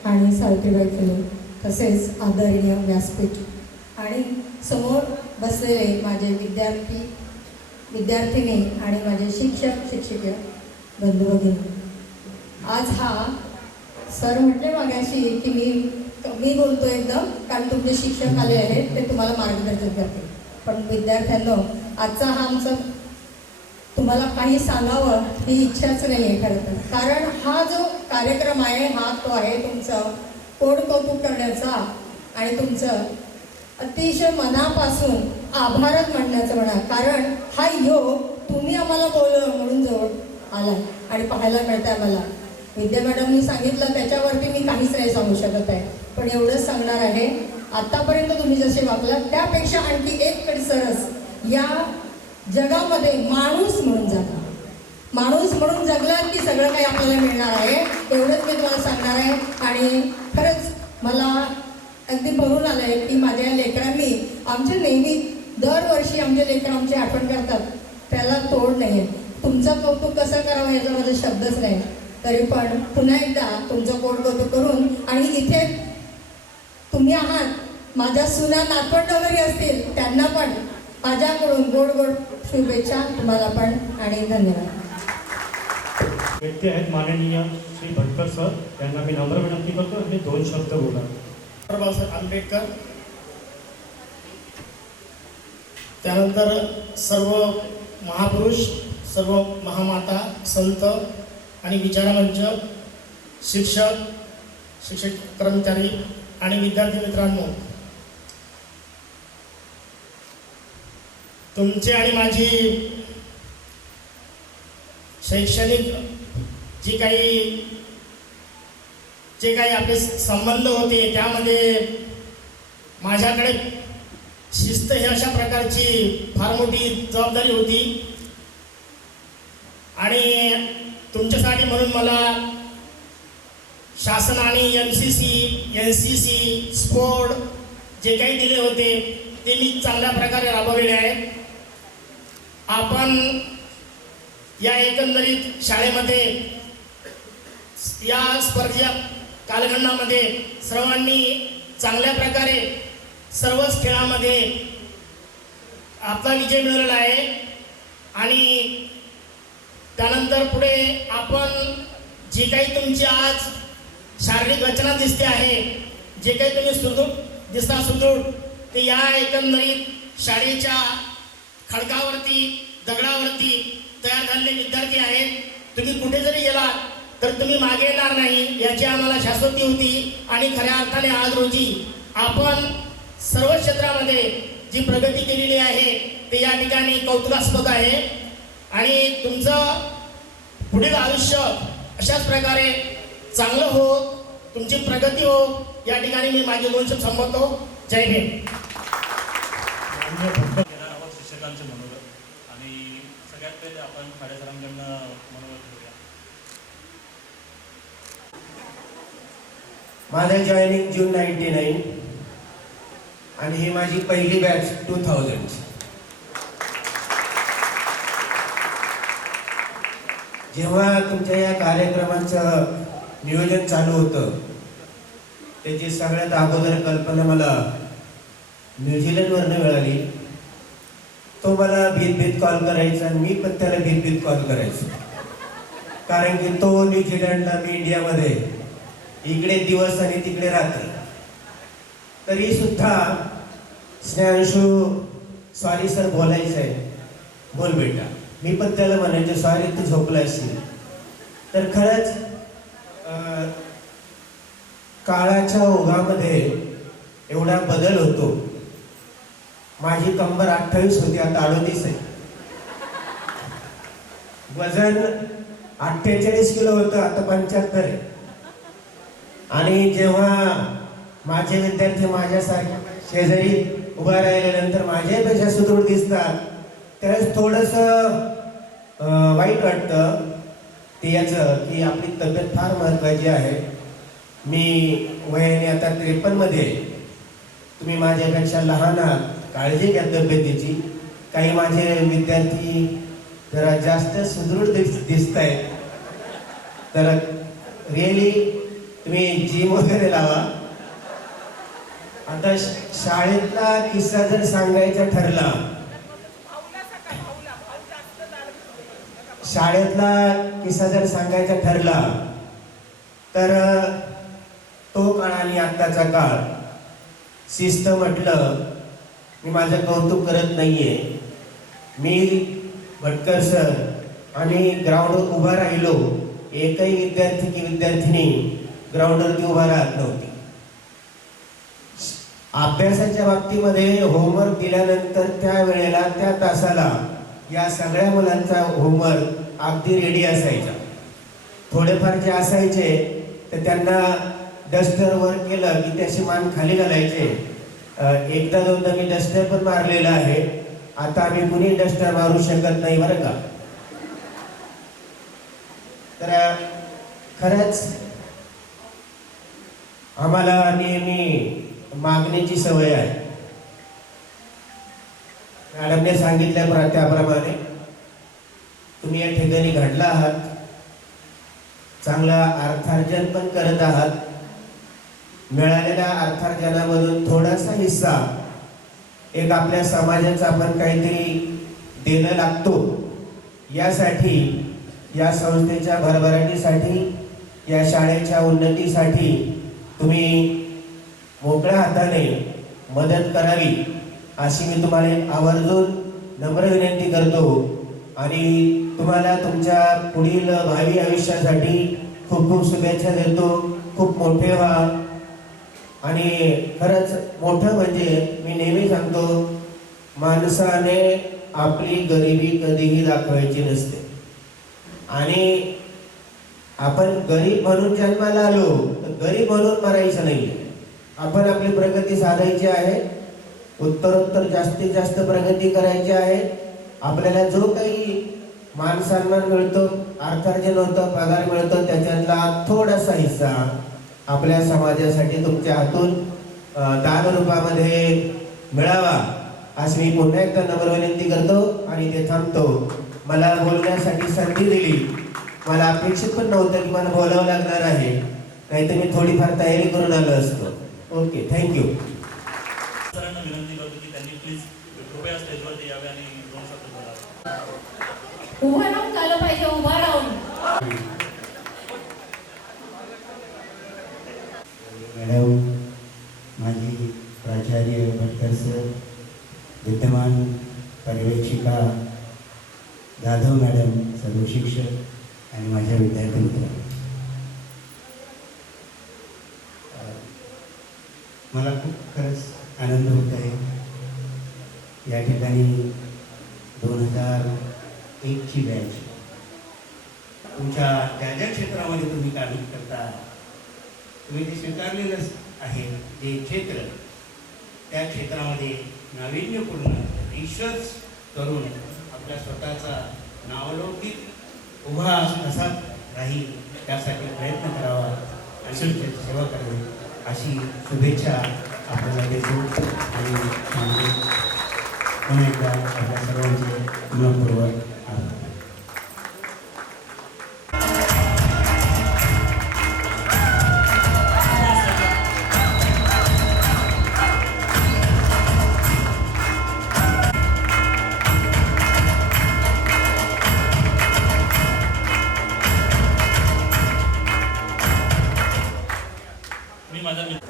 आणि सावित्रीबाई फुले, तसेच आदरणीय व्यासपीठ आणि समोर बसलेले माझे विद्यार्थिनी आणि माझे शिक्षक शिक्षिका बंधू भगिनी. आज हा सर म्हटले मागाशी की मी बोलतो एकदम, कारण तुमचे शिक्षक आले आहेत, ते तुम्हाला मार्गदर्शन करतील. पण विद्यार्थ्यांनो, आजचा हा आमचा तुम्हाला काही सांगावं ही इच्छाच नाही आहे खरं तर. कारण हा जो कार्यक्रम आहे हा तो आहे तुमचं कोड कौतुक करण्याचा आणि तुमचं अतिशय मनापासून आभारच मानण्याचं म्हणा. कारण हा योग तुम्ही आम्हाला बोलवलं म्हणून जवळ आला आणि पाहायला मिळतं आहे मला. विद्या मॅडमनी सांगितलं त्याच्यावरती मी काहीच नाही सांगू शकत आहे, पण एवढंच सांगणार आहे, आतापर्यंत तुम्ही जसे वागलात त्यापेक्षा आणखी एक सरस या जगामध्ये माणूस म्हणून जगा. माणूस म्हणून जगलात की सगळं काही आपल्याला मिळणार आहे, एवढंच मी तुम्हाला सांगणार आहे. आणि खरंच मला अगदी भरून आलं आहे की माझ्या लेकरांनी आमच्या नेहमी दरवर्षी आमचे लेकर आमची आठवण करतात, त्याला तोड नाही आहे. तुमचं कौतुक कसं करावं याचा माझा शब्दच नाही. तरी पण पुन्हा एकदा तुमचं कोड कौतुक करून, आणि इथे तुम्ही आहात, माझ्या सुना नातवंड वगैरे असतील त्यांना पण माझ्याकडून गोड गोड शुभेच्छा तुम्हाला पण, आणि धन्यवाद. व्यक्ती आहेत माननीय श्री भटकर सर, यांना मी नम्र विनंती करतो आणि 2 शब्द बोला. बाबासाहेब आंबेडकर, त्यानंतर सर्व महापुरुष, सर्व महामाता, संत आणि विचारमंच, शिक्षक कर्मचारी आणि विद्यार्थी मित्रांनो, तुमचे आणि माझी शैक्षणिक जे काही आपले संबंध होते त्यामध्ये माझ्याकडे शिस्त ही अशा प्रकारची फार मोठी जबाबदारी होती. आणि तुमच्यासाठी म्हणून मला शासनाने MCC, NCC, स्पोर्ट जे काही दिले होते ते मी चांगल्या प्रकारे राबवलेले आहेत. आपण या एकंदरीत शाळेमध्ये या स्पर्धा कालखंडामध्ये सर्वांनी चांगल्या प्रकारे सर्वच खेळामध्ये आपला विजय मिळवलेला आहे. आणि त्यानंतर पुढे आपण जे काही तुमची आज शारीरिक रचना दिसते आहे, जे काही तुम्ही सुदृढ ते या एकंदरीत शाळेच्या खडकावरती, दगडावरती तयार झालेले विद्यार्थी आहेत. तुम्ही कुठे जरी गेलात तर तुम्ही मागे येणार नाही याची आम्हाला शाश्वती होती. आणि खऱ्या अर्थाने आज रोजी आपण सर्व क्षेत्रामध्ये जी प्रगती केलेली आहे ते या ठिकाणी कौतुकास्पद आहे. आणि तुमचं पुढील आयुष्य अशाच प्रकारे चांगलं हो, तुमची प्रगती हो, या ठिकाणी मी माझे 2 शब्द संपवतो. जय भीम. म्हणजे फक्त येणार आहोत शिक्षकांचे मनोगत आणि सगळ्यात पहिले आपण खाडे सरांकडनं मनोगत घेऊया. माझं जॉईनिंग जून 99 आणि ही माझी पहिली बॅच 2000. जेव्हा तुमच्या या कार्यक्रमाचं नियोजन चालू होतं त्याची सगळ्यात अगोदर कल्पना मला न्यूझीलंडवरनं मिळाली. तो मला भीत कॉल करायचा आणि मी पण त्याला भीत कॉल करायचो, कारण की तो न्यूझीलंडला, मी इंडियामध्ये, इकडे दिवस आणि तिकडे रात्र. तरी सुद्धा स्नेहांशू सॉरी सर बोलायचं आहे, बोल बेटा. मी पण त्याला म्हणायचो सॉरी तू झोपला असेल. तर खरंच काळाच्या ओघामध्ये एवढा बदल होतो. माझी कंबर 28 होती, आता 38 आहे. वजन 48 किलो होतं, आता 75 आहे. आणि जेव्हा माझे विद्यार्थी माझ्यासारखे शेजारी उभा राहिल्यानंतर माझ्यापेक्षा सुदृढ दिसतात त्यावेळेस थोडंसं वाईट वाटतं ते याचं की आपली तब्येत फार महत्त्वाची आहे. मी वयाने आता 53 मध्ये, तुम्ही माझ्यापेक्षा लहान आहात, काळजी घ्या तब्येतीची. काही माझे विद्यार्थी जरा जास्त सुदृढ दिसत आहेत, तर रिअली तुम्ही जिम वगैरे लावा. आता शाळेतला किस्सा जर सांगायचा ठरला, तर तो काळ आणि आत्ताचा काळ, शिस्त म्हटलं, मी माझं कौतुक करत नाहीये. मी भटकर सर आणि ग्राउंडवर उभा राहिलो, एकही विद्यार्थी की विद्यार्थिनी ग्राउंडवरती उभा राहत नव्हती. अभ्यासाच्या बाबतीमध्ये होमवर्क दिल्यानंतर त्या वेळेला, त्या तासाला या सगळ्या मुलांचा होमवर्क अगदी रेडी असायचा. थोडेफार जे असायचे तर त्यांना डस्टरवर केलं की त्याची मान खाली घालायचे. एकदा दोनदा मी डस्टर पण मारलेलं आहे. आता आम्ही कुणी डस्टर मारू शकत नाही बरं का. तर खरंच आम्हाला नेहमी मागणीची सवय आहे. मॅडमने सांगितल्या त्याप्रमाणे तुम्ही या ठिकाणी घडला आहात, चांगला अर्थार्जन पण करत आहात. मिळालेल्या अर्थार्जनामधून थोडासा हिस्सा एक आपल्या समाजाचा आपण काहीतरी देणं लागतो. यासाठी, या संस्थेच्या भरभराटीसाठी, या शाळेच्या उन्नतीसाठी तुम्ही मोकळ्या हाताने मदत करावी अशी मी तुम्हाला आवर्जून नम्र विनंती करतो. आणि तुम्हाला तुमच्या पुढील भावी आयुष्यासाठी खूप खूप शुभेच्छा देतो. खूप मोठे व्हा. आणि खरंच मोठं म्हणजे मी नेहमी सांगतो, माणसाने आपली गरिबी कधीही दाखवायची नसते. आणि आपण गरीब म्हणून जन्माला आलो तर गरीब म्हणून मरायचं नाही. आपण आपली प्रगती साधायची आहे, उत्तरोत्तर जास्तीत जास्त प्रगती करायची आहे. आपल्याला जो काही मान सन्मान मिळतो, अर्थार्जन होतं, पगार मिळतो, त्याच्यातला थोडासा हिस्सा आपल्या समाजासाठी तुमच्या हातून दान रूपामध्ये मिळावा अशी मी पुन्हा एकदा नम्र विनंती करतो आणि ते थांबतो. मला बोलण्यासाठी संधी दिली. मला अपेक्षित पण नव्हतं की मला बोलावं लागणार आहे, नाहीतर मी थोडीफार तयारी करून आलो असतो. Okay, thank you. सरांना विनंती करतो की त्यांनी प्लीज कृपया स्टेजवरती यावे आणि 2 शब्द बोलावे. उभं राहून झालं पाहिजे, उभं राहून. मॅडम, माझी प्राचार्य भटकर सर, विद्यमान पर्यवेक्षिका जाधव मॅडम, सर्व शिक्षक आणि माझ्या विद्यार्थी मित्रांनो, मला खूप खरंच आनंद होत आहे. या ठिकाणी 2001ची बॅच, तुमच्या ज्या ज्या क्षेत्रामध्ये तुम्ही काम करता तुम्ही ते स्वीकारलेलंच आहे. जे क्षेत्र, त्या क्षेत्रामध्ये नाविन्यपूर्ण रिसर्च करून आपल्या स्वतःचा नावलौकिक उभा कसा राहील त्यासाठी प्रयत्न करावा आणि सेवा करावी अशी शुभेच्छा आपल्याला देतो आणि पुन्हा एकदा आपल्या सर्वांचे मनपूर्वक आभार. मी माझा मित्र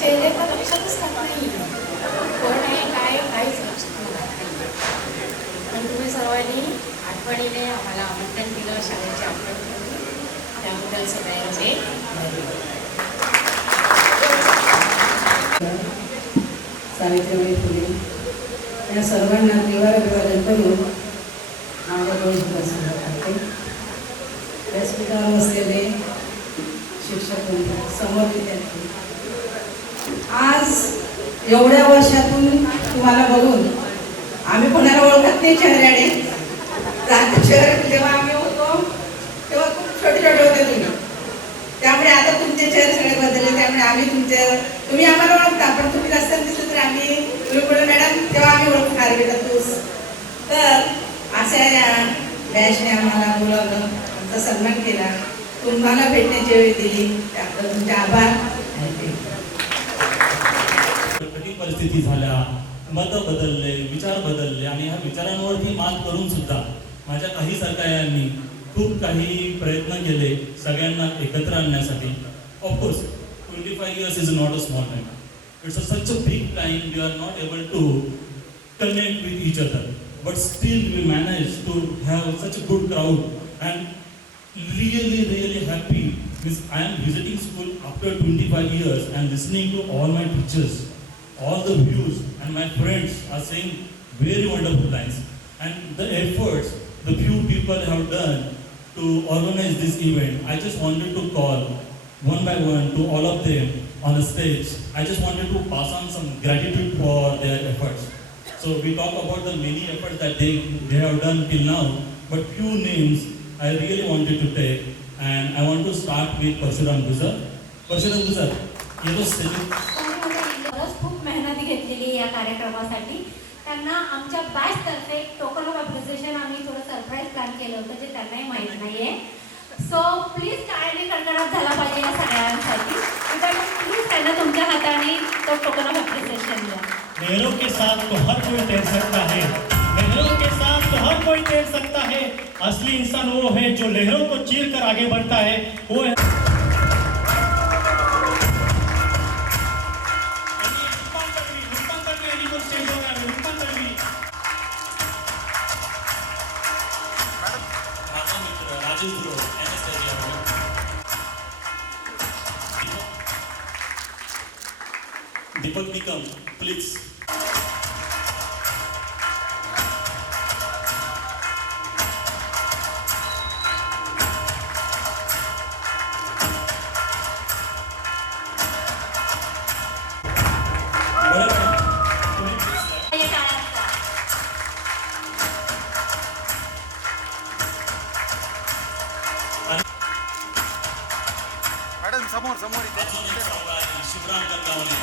चेहरे तर लक्षातच राहत नाही कोण आहे काय काहीच लक्षात नाही. पण तुम्ही सर्वांनी आठवणीने आम्हाला आमंत्रण दिलं, शाळेचे आठवण केली, त्याबद्दल सगळ्यांचे सावित्रीबाई फुले या सर्वांना त्रिवार अभिवादन करून माझ्या दोन सुरुवात करते. व्यासपीठावर बसलेले शिक्षक समोर विद्यार्थी, आज एवढ्या वर्षातून तुम्हाला बघून आम्ही कोणाला ओळखत नाही चेहऱ्याने. शहर जेव्हा आम्ही होतो तेव्हा खूप छोटे छोटे होते तुम्ही, त्यामुळे आता तुमचे चेहरे सगळे बदलले. त्यामुळे तुम्ही आम्हाला ओळखता, पण तुम्ही रस्त्यात दिसले तर आम्ही बोलू मॅडम तेव्हा आम्ही ओळखणार बेटा तूच. तर अशा या बॅचने आम्हाला बोलावलं, आमचा सन्मान केला, तुम्हाला भेटण्याची वेळ दिली, त्याबद्दल तुमचे आभार. कठीण परिस्थिती झाल्या, मतं बदलले, विचार बदलले आणि ह्या विचारांवरती मात करून सुद्धा माझ्या काही सरकारांनी खूप काही प्रयत्न केले सगळ्यांना एकत्र आणण्यासाठी. Of course 25 years is not a small time. It's such a big time. We are not able to connect with each other, but still we managed to have such a good crowd and really happy. I am visiting school after 25 years and listening to all my teachers, all the views, and my friends are saying very wonderful lines. And the efforts the few people have done to organize this event, I just wanted to call one by one to all of them on the stage. I just wanted to pass on some gratitude for their efforts. So we talk about the many efforts that they have done till now, but few names I really wanted to take, and I want to start with Parshuram Guzar. Parshuram Guzar, खरंच खूप मेहनत घेतलेली या कार्यक्रमासाठी. त्यांना आमच्या बॅचतर्फे token of appreciation आम्ही थोडं सरप्राईज प्लॅन केलं होतं, जे त्यांनाही माहीत नाही आहे. सो प्लीज टाळ्यांनी कडकडाट झाला पाहिजे या सगळ्यांसाठी. प्लीज त्यांना तुमच्या हाताने तो टोकन ऑफ अप्रिसिएशन द्या. लहरों के साथ तो हर कोई तैर सकता है, लहरों के साथ तो हर कोई तैर सकता है. असली इंसान वो है जो लहरों को चीर कर आगे बढ़ता है. वो है Deepak Nikam, please. मॅडम समोर शिवराम गंगावणे.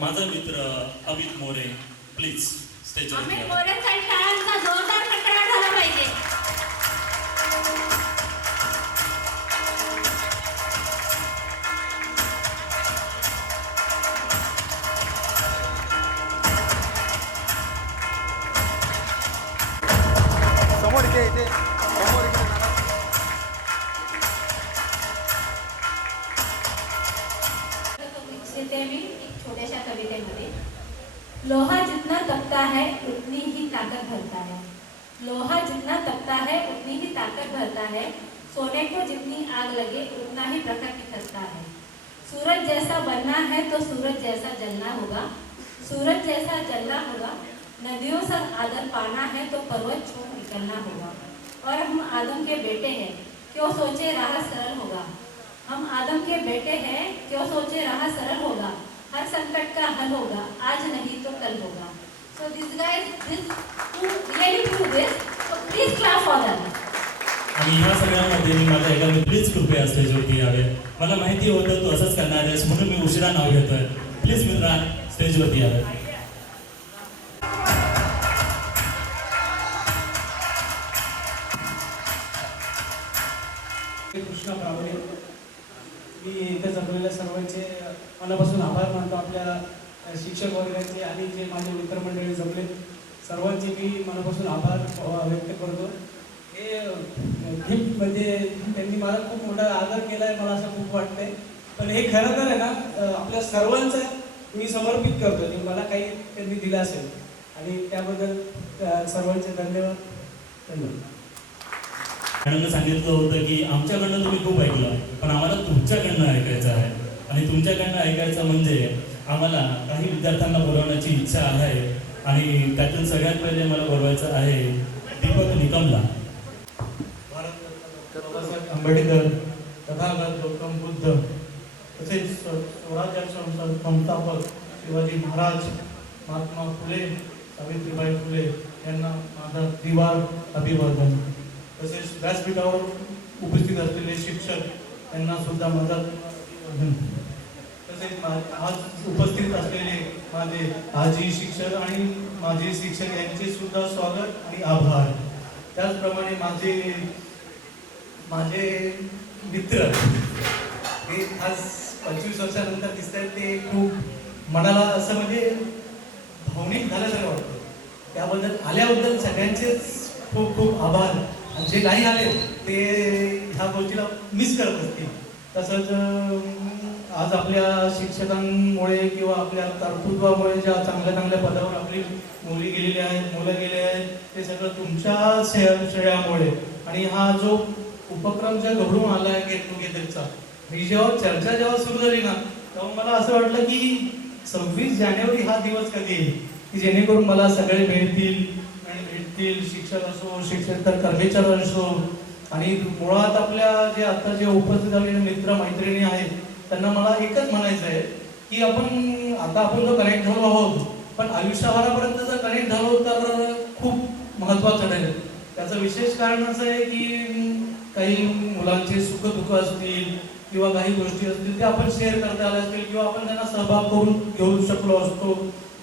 माझा मित्र अमित मोरे, प्लीज स्टेजवर. अमित मोरेंसाठी टाळ्यांचा जोरदार कडकडाट झाला पाहिजे. समोर इथे समोर इथे लिखते मी एक छोट्याशा कवितेमध्ये. लोहा जितना तपता है उतनी ही ताकत भरता है, लोहा जितना तपता है उतनी ही ताकत भरता है. सोने को जितनी आग लगे उतना ही प्रकाशित करता है। सूरज जैसा बनना है तो सूरज जैसा जलना होगा, सूरज जैसा जलना होगा। नदियों से आदर पाना है तो पर्वत छोड़ निकलना होगा। और हम आदम के बेटे हैं, क्यों सोचे राह सरल होगा। हम आदम के बेटे हैं, क्यों सोचे राह सरल होगा। हर संकट का हल होगा, आज नहीं तो कल होगा। So these guys, really do this. So please clap for them. आणि ह्या सगळ्यामध्ये मी माझ्या एका प्लीज कृपया स्टेजवरती यावे. मला माहिती होतं तू असंच करणार आहेस म्हणून मी उशिरा नाव घेतोय. प्लीज मित्रा स्टेजवरती यावे. कृष्णा प्रावडे, मी इथे जमलेल्या सर्वांचे मनापासून आभार मानतो. आपल्या शिक्षक वर्गाचे आणि जे माझे मित्रमंडळी जमले सर्वांचे मी मनापासून आभार व्यक्त करतो. हे गिफ्ट म्हणजे त्यांनी मला खूप मोठा आदर केला आहे, मला असं खूप वाटतंय. पण हे खरं तर आहे ना आपल्या सर्वांचं मी समर्पित करतो, की मला काही त्यांनी दिलं असेल आणि त्याबद्दल सर्वांचे धन्यवाद. मॅडमने सांगितलं होतं की आमच्याकडनं तुम्ही खूप ऐकलं, पण आम्हाला तुमच्याकडनं ऐकायचं आहे. आणि तुमच्याकडनं ऐकायचं म्हणजे आम्हाला काही विद्यार्थ्यांना बोलवण्याची इच्छा आहे. आणि त्यातून सगळ्यात पहिले मला बोलवायचं आहे दीपक निकमला. बाबासाहेब आंबेडकर, तथागत गौतम बुद्ध, तसेच स्वराज्याचे संस्थापक शिवाजी महाराज, महात्मा फुले, सावित्रीबाई फुले यांना माझा त्रिवार अभिवादन. तसेच व्यासपीठावर उपस्थित असलेले शिक्षक यांना सुद्धा माझा अभिवादन. तसेच आज उपस्थित असलेले माझे आजी शिक्षक आणि माजी शिक्षक यांचे सुद्धा स्वागत आणि आभार. त्याचप्रमाणे माझे मित्र हे आज 25 वर्षानंतर दिसत आहेत, ते खूप मनाला असं म्हणजे भावनिक झाल्यासारखं वाटतं. त्याबद्दल आल्याबद्दल सगळ्यांचेच खूप खूप आभार. आणि जे नाही आले ते ह्या गोष्टीला मिस करत असतील. तसंच आज आपल्या शिक्षकांमुळे किंवा आपल्या कर्तृत्वामुळे ज्या चांगल्या चांगल्या पदावर आपली मुलं गेलेली आहेत ते सगळं तुमच्या श्रेयामुळे. आणि हा जो उपक्रम जो घडून आला आहे गेट टुगेदरचा, ही जेव्हा सुरू झाली ना तेव्हा मला असं वाटलं की 26 जानेवारी हा दिवस कधी येईल की जेणेकरून मला सगळे भेटतील. शिक्षक असो, शिक्षक कर्मचारी असो, आणि मुळात आपल्या जे आता जे उपस्थित झालेले मित्र मैत्रिणी आहेत त्यांना मला एकच म्हणायचं आहे की आपण जो कनेक्ट झालो आहोत, पण आयुष्यभरापर्यंत जर कनेक्ट झालो तर खूप महत्त्वाचं ठरेल. त्याचं विशेष कारण असं आहे की काही मुलांचे सुखदुःख असतील किंवा काही गोष्टी असतील ते आपण शेअर करता आल्या असतील किंवा आपण त्यांना सहभाग करून घेऊ शकलो असतो.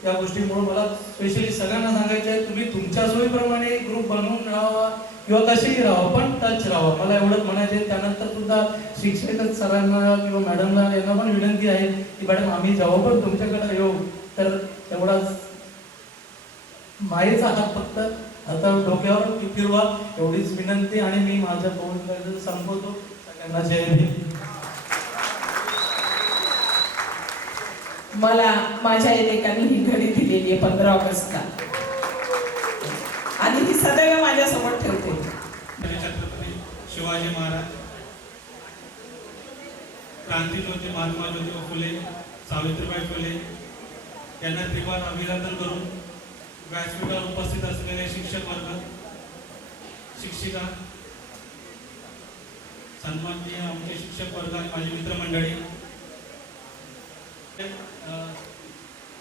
त्या गोष्टीमुळे मला स्पेशली सगळ्यांना सांगायचं आहे, तुम्ही तुमच्या सोयीप्रमाणे ग्रुप बनवून राहा किंवा कसेही राहा, पण टच राहा. मला एवढंच म्हणायचं आहे. त्यानंतर सुद्धा शिक्षक सरांना किंवा मॅडमला यांना पण विनंती आहे की मॅडम आम्ही जेव्हा पण तुमच्याकडे येऊ तर तेवढाच मायेचा हात फक्त आता डोक्यावर फिरवा, एवढीच विनंती. आणि मी माझ्या बोलणं संपवतो. सगळ्यांना जय भीम. मला माझ्या लेकांनी ही घडी दिलेली आहे 15 ऑगस्टला आणि ही सदैव माझ्यासमोर ठेवते. छत्रपती शिवाजी महाराज, क्रांतीज्योती महात्मा ज्योतिबा फुले, सावित्रीबाई फुले यांना त्रिवार अभिवादन करून व्यासपीठावर उपस्थित असलेले शिक्षक वर्ग, शिक्षिका, सन्माननीय आमचे शिक्षक वर्ग आणि माझी मित्रमंडळी,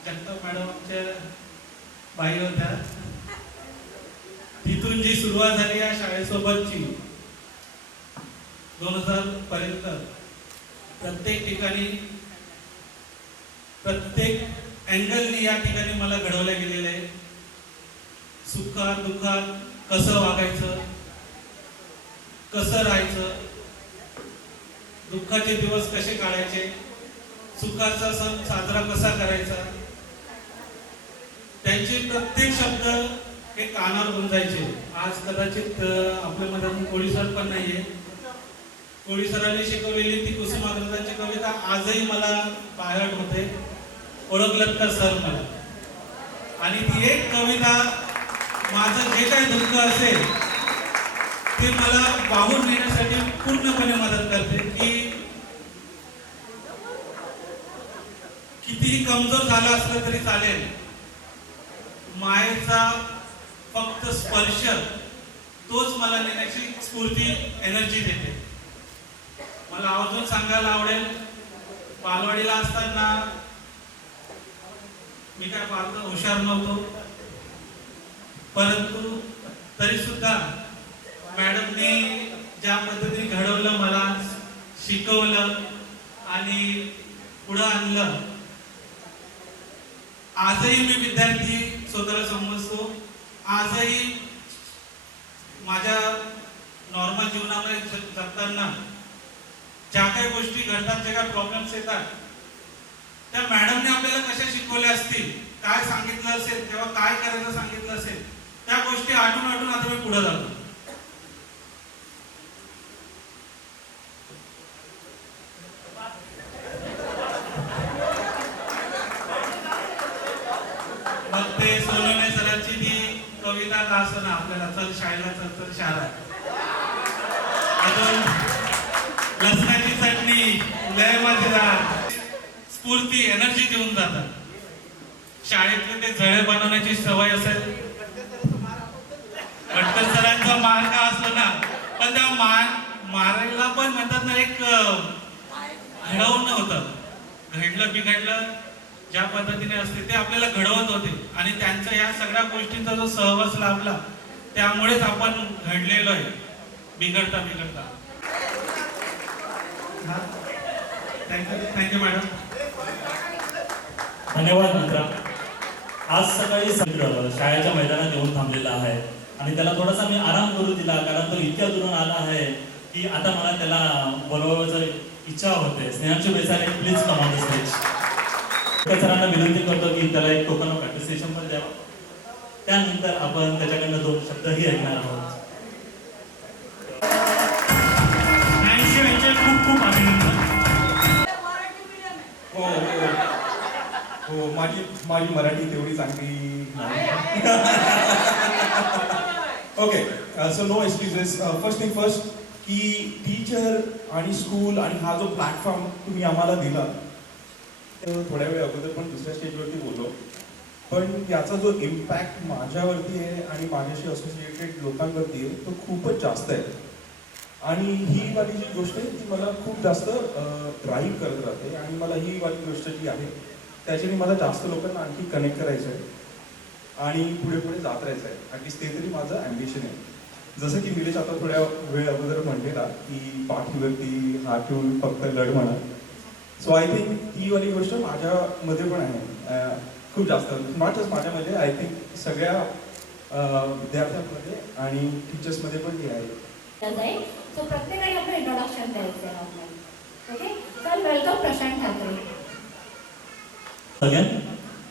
जगताप मॅडम आमच्या बाई होत्या. तिथून जी सुरुवात झाली या शाळेसोबतची 2000 पर्यंत प्रत्येक ठिकाणी प्रत्येक अँगलनी या ठिकाणी मला घडवल्या गेलेलं आहे. सुखात दुःखात कसं वागायचं, कसं राहायचं, दुःखाचे दिवस कसे काढायचे, सुखाचा सण साजरा कसा करायचा, त्यांचे प्रत्येक शब्द हे कानावर गुंजायचे. आज कदाचित आपल्यामध्ये कोळी सर पण नाहीये. कोळी सरांनी शिकवलेली ती कुसुमाग्रजांची कविता आजही मला बाहेर होते. ओळखलं तर सर मला. आणि ती एक कविता माझं जे काही दुःख असेल ते मला वाहून नेण्यासाठी पूर्णपणे मदत करते की कितीही कमजोर झालं असलं तरी चालेल, मायेचा फक्त स्पर्श तोच मला नेण्याची स्फूर्ती, एनर्जी देते. मला अजून सांगायला आवडेल, बालवाडीला असताना मी काय फार हुशार नव्हतो, परंतु तरी सुद्धा मॅडमने ज्या पद्धतीने घडवलं, मला शिकवलं आणि पुढं आणलं. आजही मी विद्यार्थी स्वतःला समजतो. आजही माझ्या नॉर्मल जीवनामध्ये जगताना ज्या काही गोष्टी घडतात, ज्या काही प्रॉब्लेम्स येतात, त्या मॅडमने आपल्याला कशा शिकवल्या असतील, काय सांगितलं असेल, तेव्हा काय करायचं सांगितलं असेल, त्या गोष्टी आठवून आता मी पुढे जातो. मग ते सोनवणे सरांची ती कविता का असं ना, आपल्याला चल शाळेला चल चल शाळा, अजून लसणाची चटणी, लय मजेदार, स्फूर्ती, एनर्जी देऊन जातात. शाळेतले ते झळे बनवण्याची सवय असेल, गटकर सरांचा मार का असतो ना, पण त्या मारायला पण म्हणतात ना, एक घडवणं होतं. घडलं बिघडलं ज्या पद्धतीने असते ते आपल्याला घडवत होते आणि त्यांचा या सगळ्या गोष्टींचा जो सहवास लाभला, त्यामुळेच आपण घडलेलो आहे बिघडता बिघडता. Thank you madam. धन्यवाद मित्रा. आज सकाळी शाळेच्या मैदानात येऊन थांबलेला आहे आणि त्याला थोडासा मी आराम करू दिला, कारण तो इतक्या दुरून आला आहे की आता मला त्याला बोलवायची इच्छा होते. Snehanshu Besare, please come on the stage. सरांना विनंती करतो की त्याला एक टोकन ऑफ अप्रिसिएशन पण द्यावं. त्यानंतर आपण त्याच्याकडनं 2 शब्दही ऐकणार आहोत. ज्ञानेश्वर यांचे खूप खूप अभिनंदन. हो हो हो, माझी मराठी तेवढी चांगली नाही. Okay, so no excuses. First thing first, की टीचर आणि स्कूल आणि हा जो प्लॅटफॉर्म तुम्ही आम्हाला दिला, थोड्या वेळ अगोदर पण दुसऱ्या स्टेजवरती बोललो, पण याचा जो इम्पॅक्ट माझ्यावरती आहे आणि माझ्याशी असोसिएटेड लोकांवरती आहे तो खूपच जास्त आहे. आणि ही वाली जी गोष्ट आहे ती मला खूप जास्त ड्राईव्ह करत राहते आणि मला ही वाली गोष्ट जी आहे त्याच्याने मला जास्त लोकांना आणखी कनेक्ट करायचं आहे आणि पुढे पुढे जात राहायचं आहे. ॲटलिस्ट ते तरी माझं ॲम्बिशन आहे. जसं की निलेश आता थोड्या वेळ अगोदर म्हणलेला की पाठीवरती हात ठेवून फक्त लढ म्हणा. सो आय थिंक ही वाली गोष्ट माझ्यामध्ये पण आहे खूप जास्त, नॉट जस्ट माझ्यामध्ये, आय थिंक सगळ्या विद्यार्थ्यांमध्ये आणि टीचर्समध्ये पण ही आहे. सो प्रत्येकाने आपलं इंट्रोडक्शन द्यायचं आहे आपल्याला. ओके, तर welcome Prashant Thakre. Again,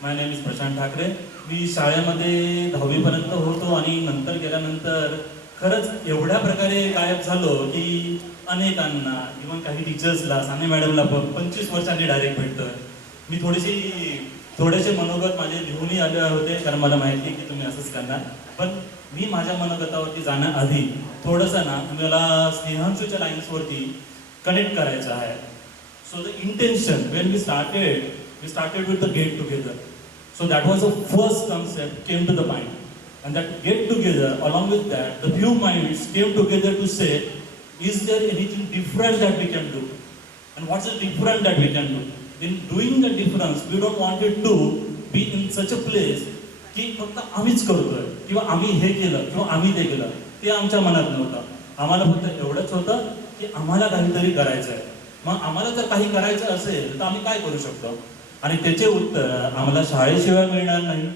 my name is Prashant Thakre. मी शाळेमध्ये 10वी पर्यंत होतो आणि नंतर गेल्यानंतर खरंच एवढ्या प्रकारे गायब झालो की अनेकांना, इव्हन काही टीचर्सला, साने मॅडमला पण 25 वर्षांनी डायरेक्ट भेटतोय. मी थोडेसे मनोगत माझे लिहूनही आले होते, कारण मला माहिती आहे की तुम्ही असंच करणार. पण मी माझ्या मनोगतावरती जाण्याआधी थोडंसं ना मला स्नेहांशूच्या लाईन्सवरती कनेक्ट करायचं आहे. So the intention when we started with the get together. So that was the first concept came to the mind, and that get together, along with that, the few minds came together to say, is there anything different that we can do, and what's the different that we can do? In doing the difference, we don't want it to be in such a place की फक्त आम्हीच करतोय किंवा आम्ही हे केलं किंवा आम्ही ते केलं, ते आमच्या मनात नव्हतं. आम्हाला फक्त एवढंच होतं की आम्हाला काहीतरी करायचं आहे. मग आम्हाला जर काही करायचं असेल तर आम्ही काय करू शकतो, आणि त्याचे उत्तर आम्हाला शाळेशिवाय मिळणार नाही.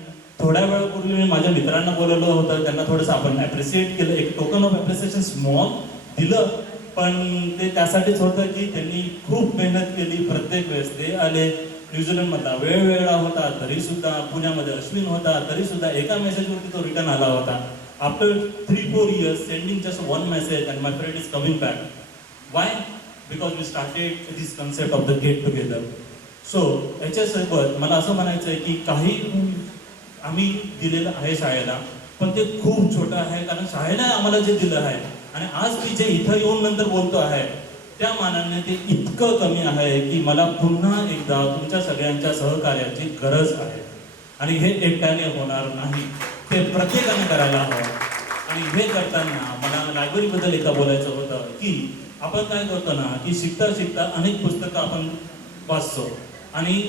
थोड्या वेळापूर्वी मी माझ्या मित्रांना बोलवलं होतं, त्यांना थोडंसं आपण ॲप्रिशिएट केलं, एक टोकन ऑफ ॲप्रिसिएशन स्मॉल दिलं, पण ते त्यासाठीच होतं की त्यांनी खूप मेहनत केली. प्रत्येक वेळेस ते आले, न्यूझीलंडमधला वेगवेगळा होता तरीसुद्धा, पुण्यामध्ये अश्विन होता तरीसुद्धा एका मेसेजवरती तो रिटर्न आला होता. After 3-4 years sending just 1 message and my friend is coming back. Why? Because we started this concept of the get together. So याच्यासोबत मला असं म्हणायचं आहे की काही आम्ही दिलेलं आहे शाळेला, पण ते खूप छोटं आहे, कारण शाळेला आम्हाला जे दिलं आहे आणि आज मी जे इथं येऊन नंतर बोलतो आहे त्या मानाने ते इतकं कमी आहे की मला पुन्हा एकदा तुमच्या सगळ्यांच्या सहकार्याची गरज आहे. आणि हे एकट्याने होणार नाही, ते प्रत्येकाने करायला हवं. आणि हे करताना मला लायब्ररीबद्दल एकदा बोलायचं होतं की आपण काय करतो ना की शिकता शिकता अनेक पुस्तकं आपण वाचतो आणि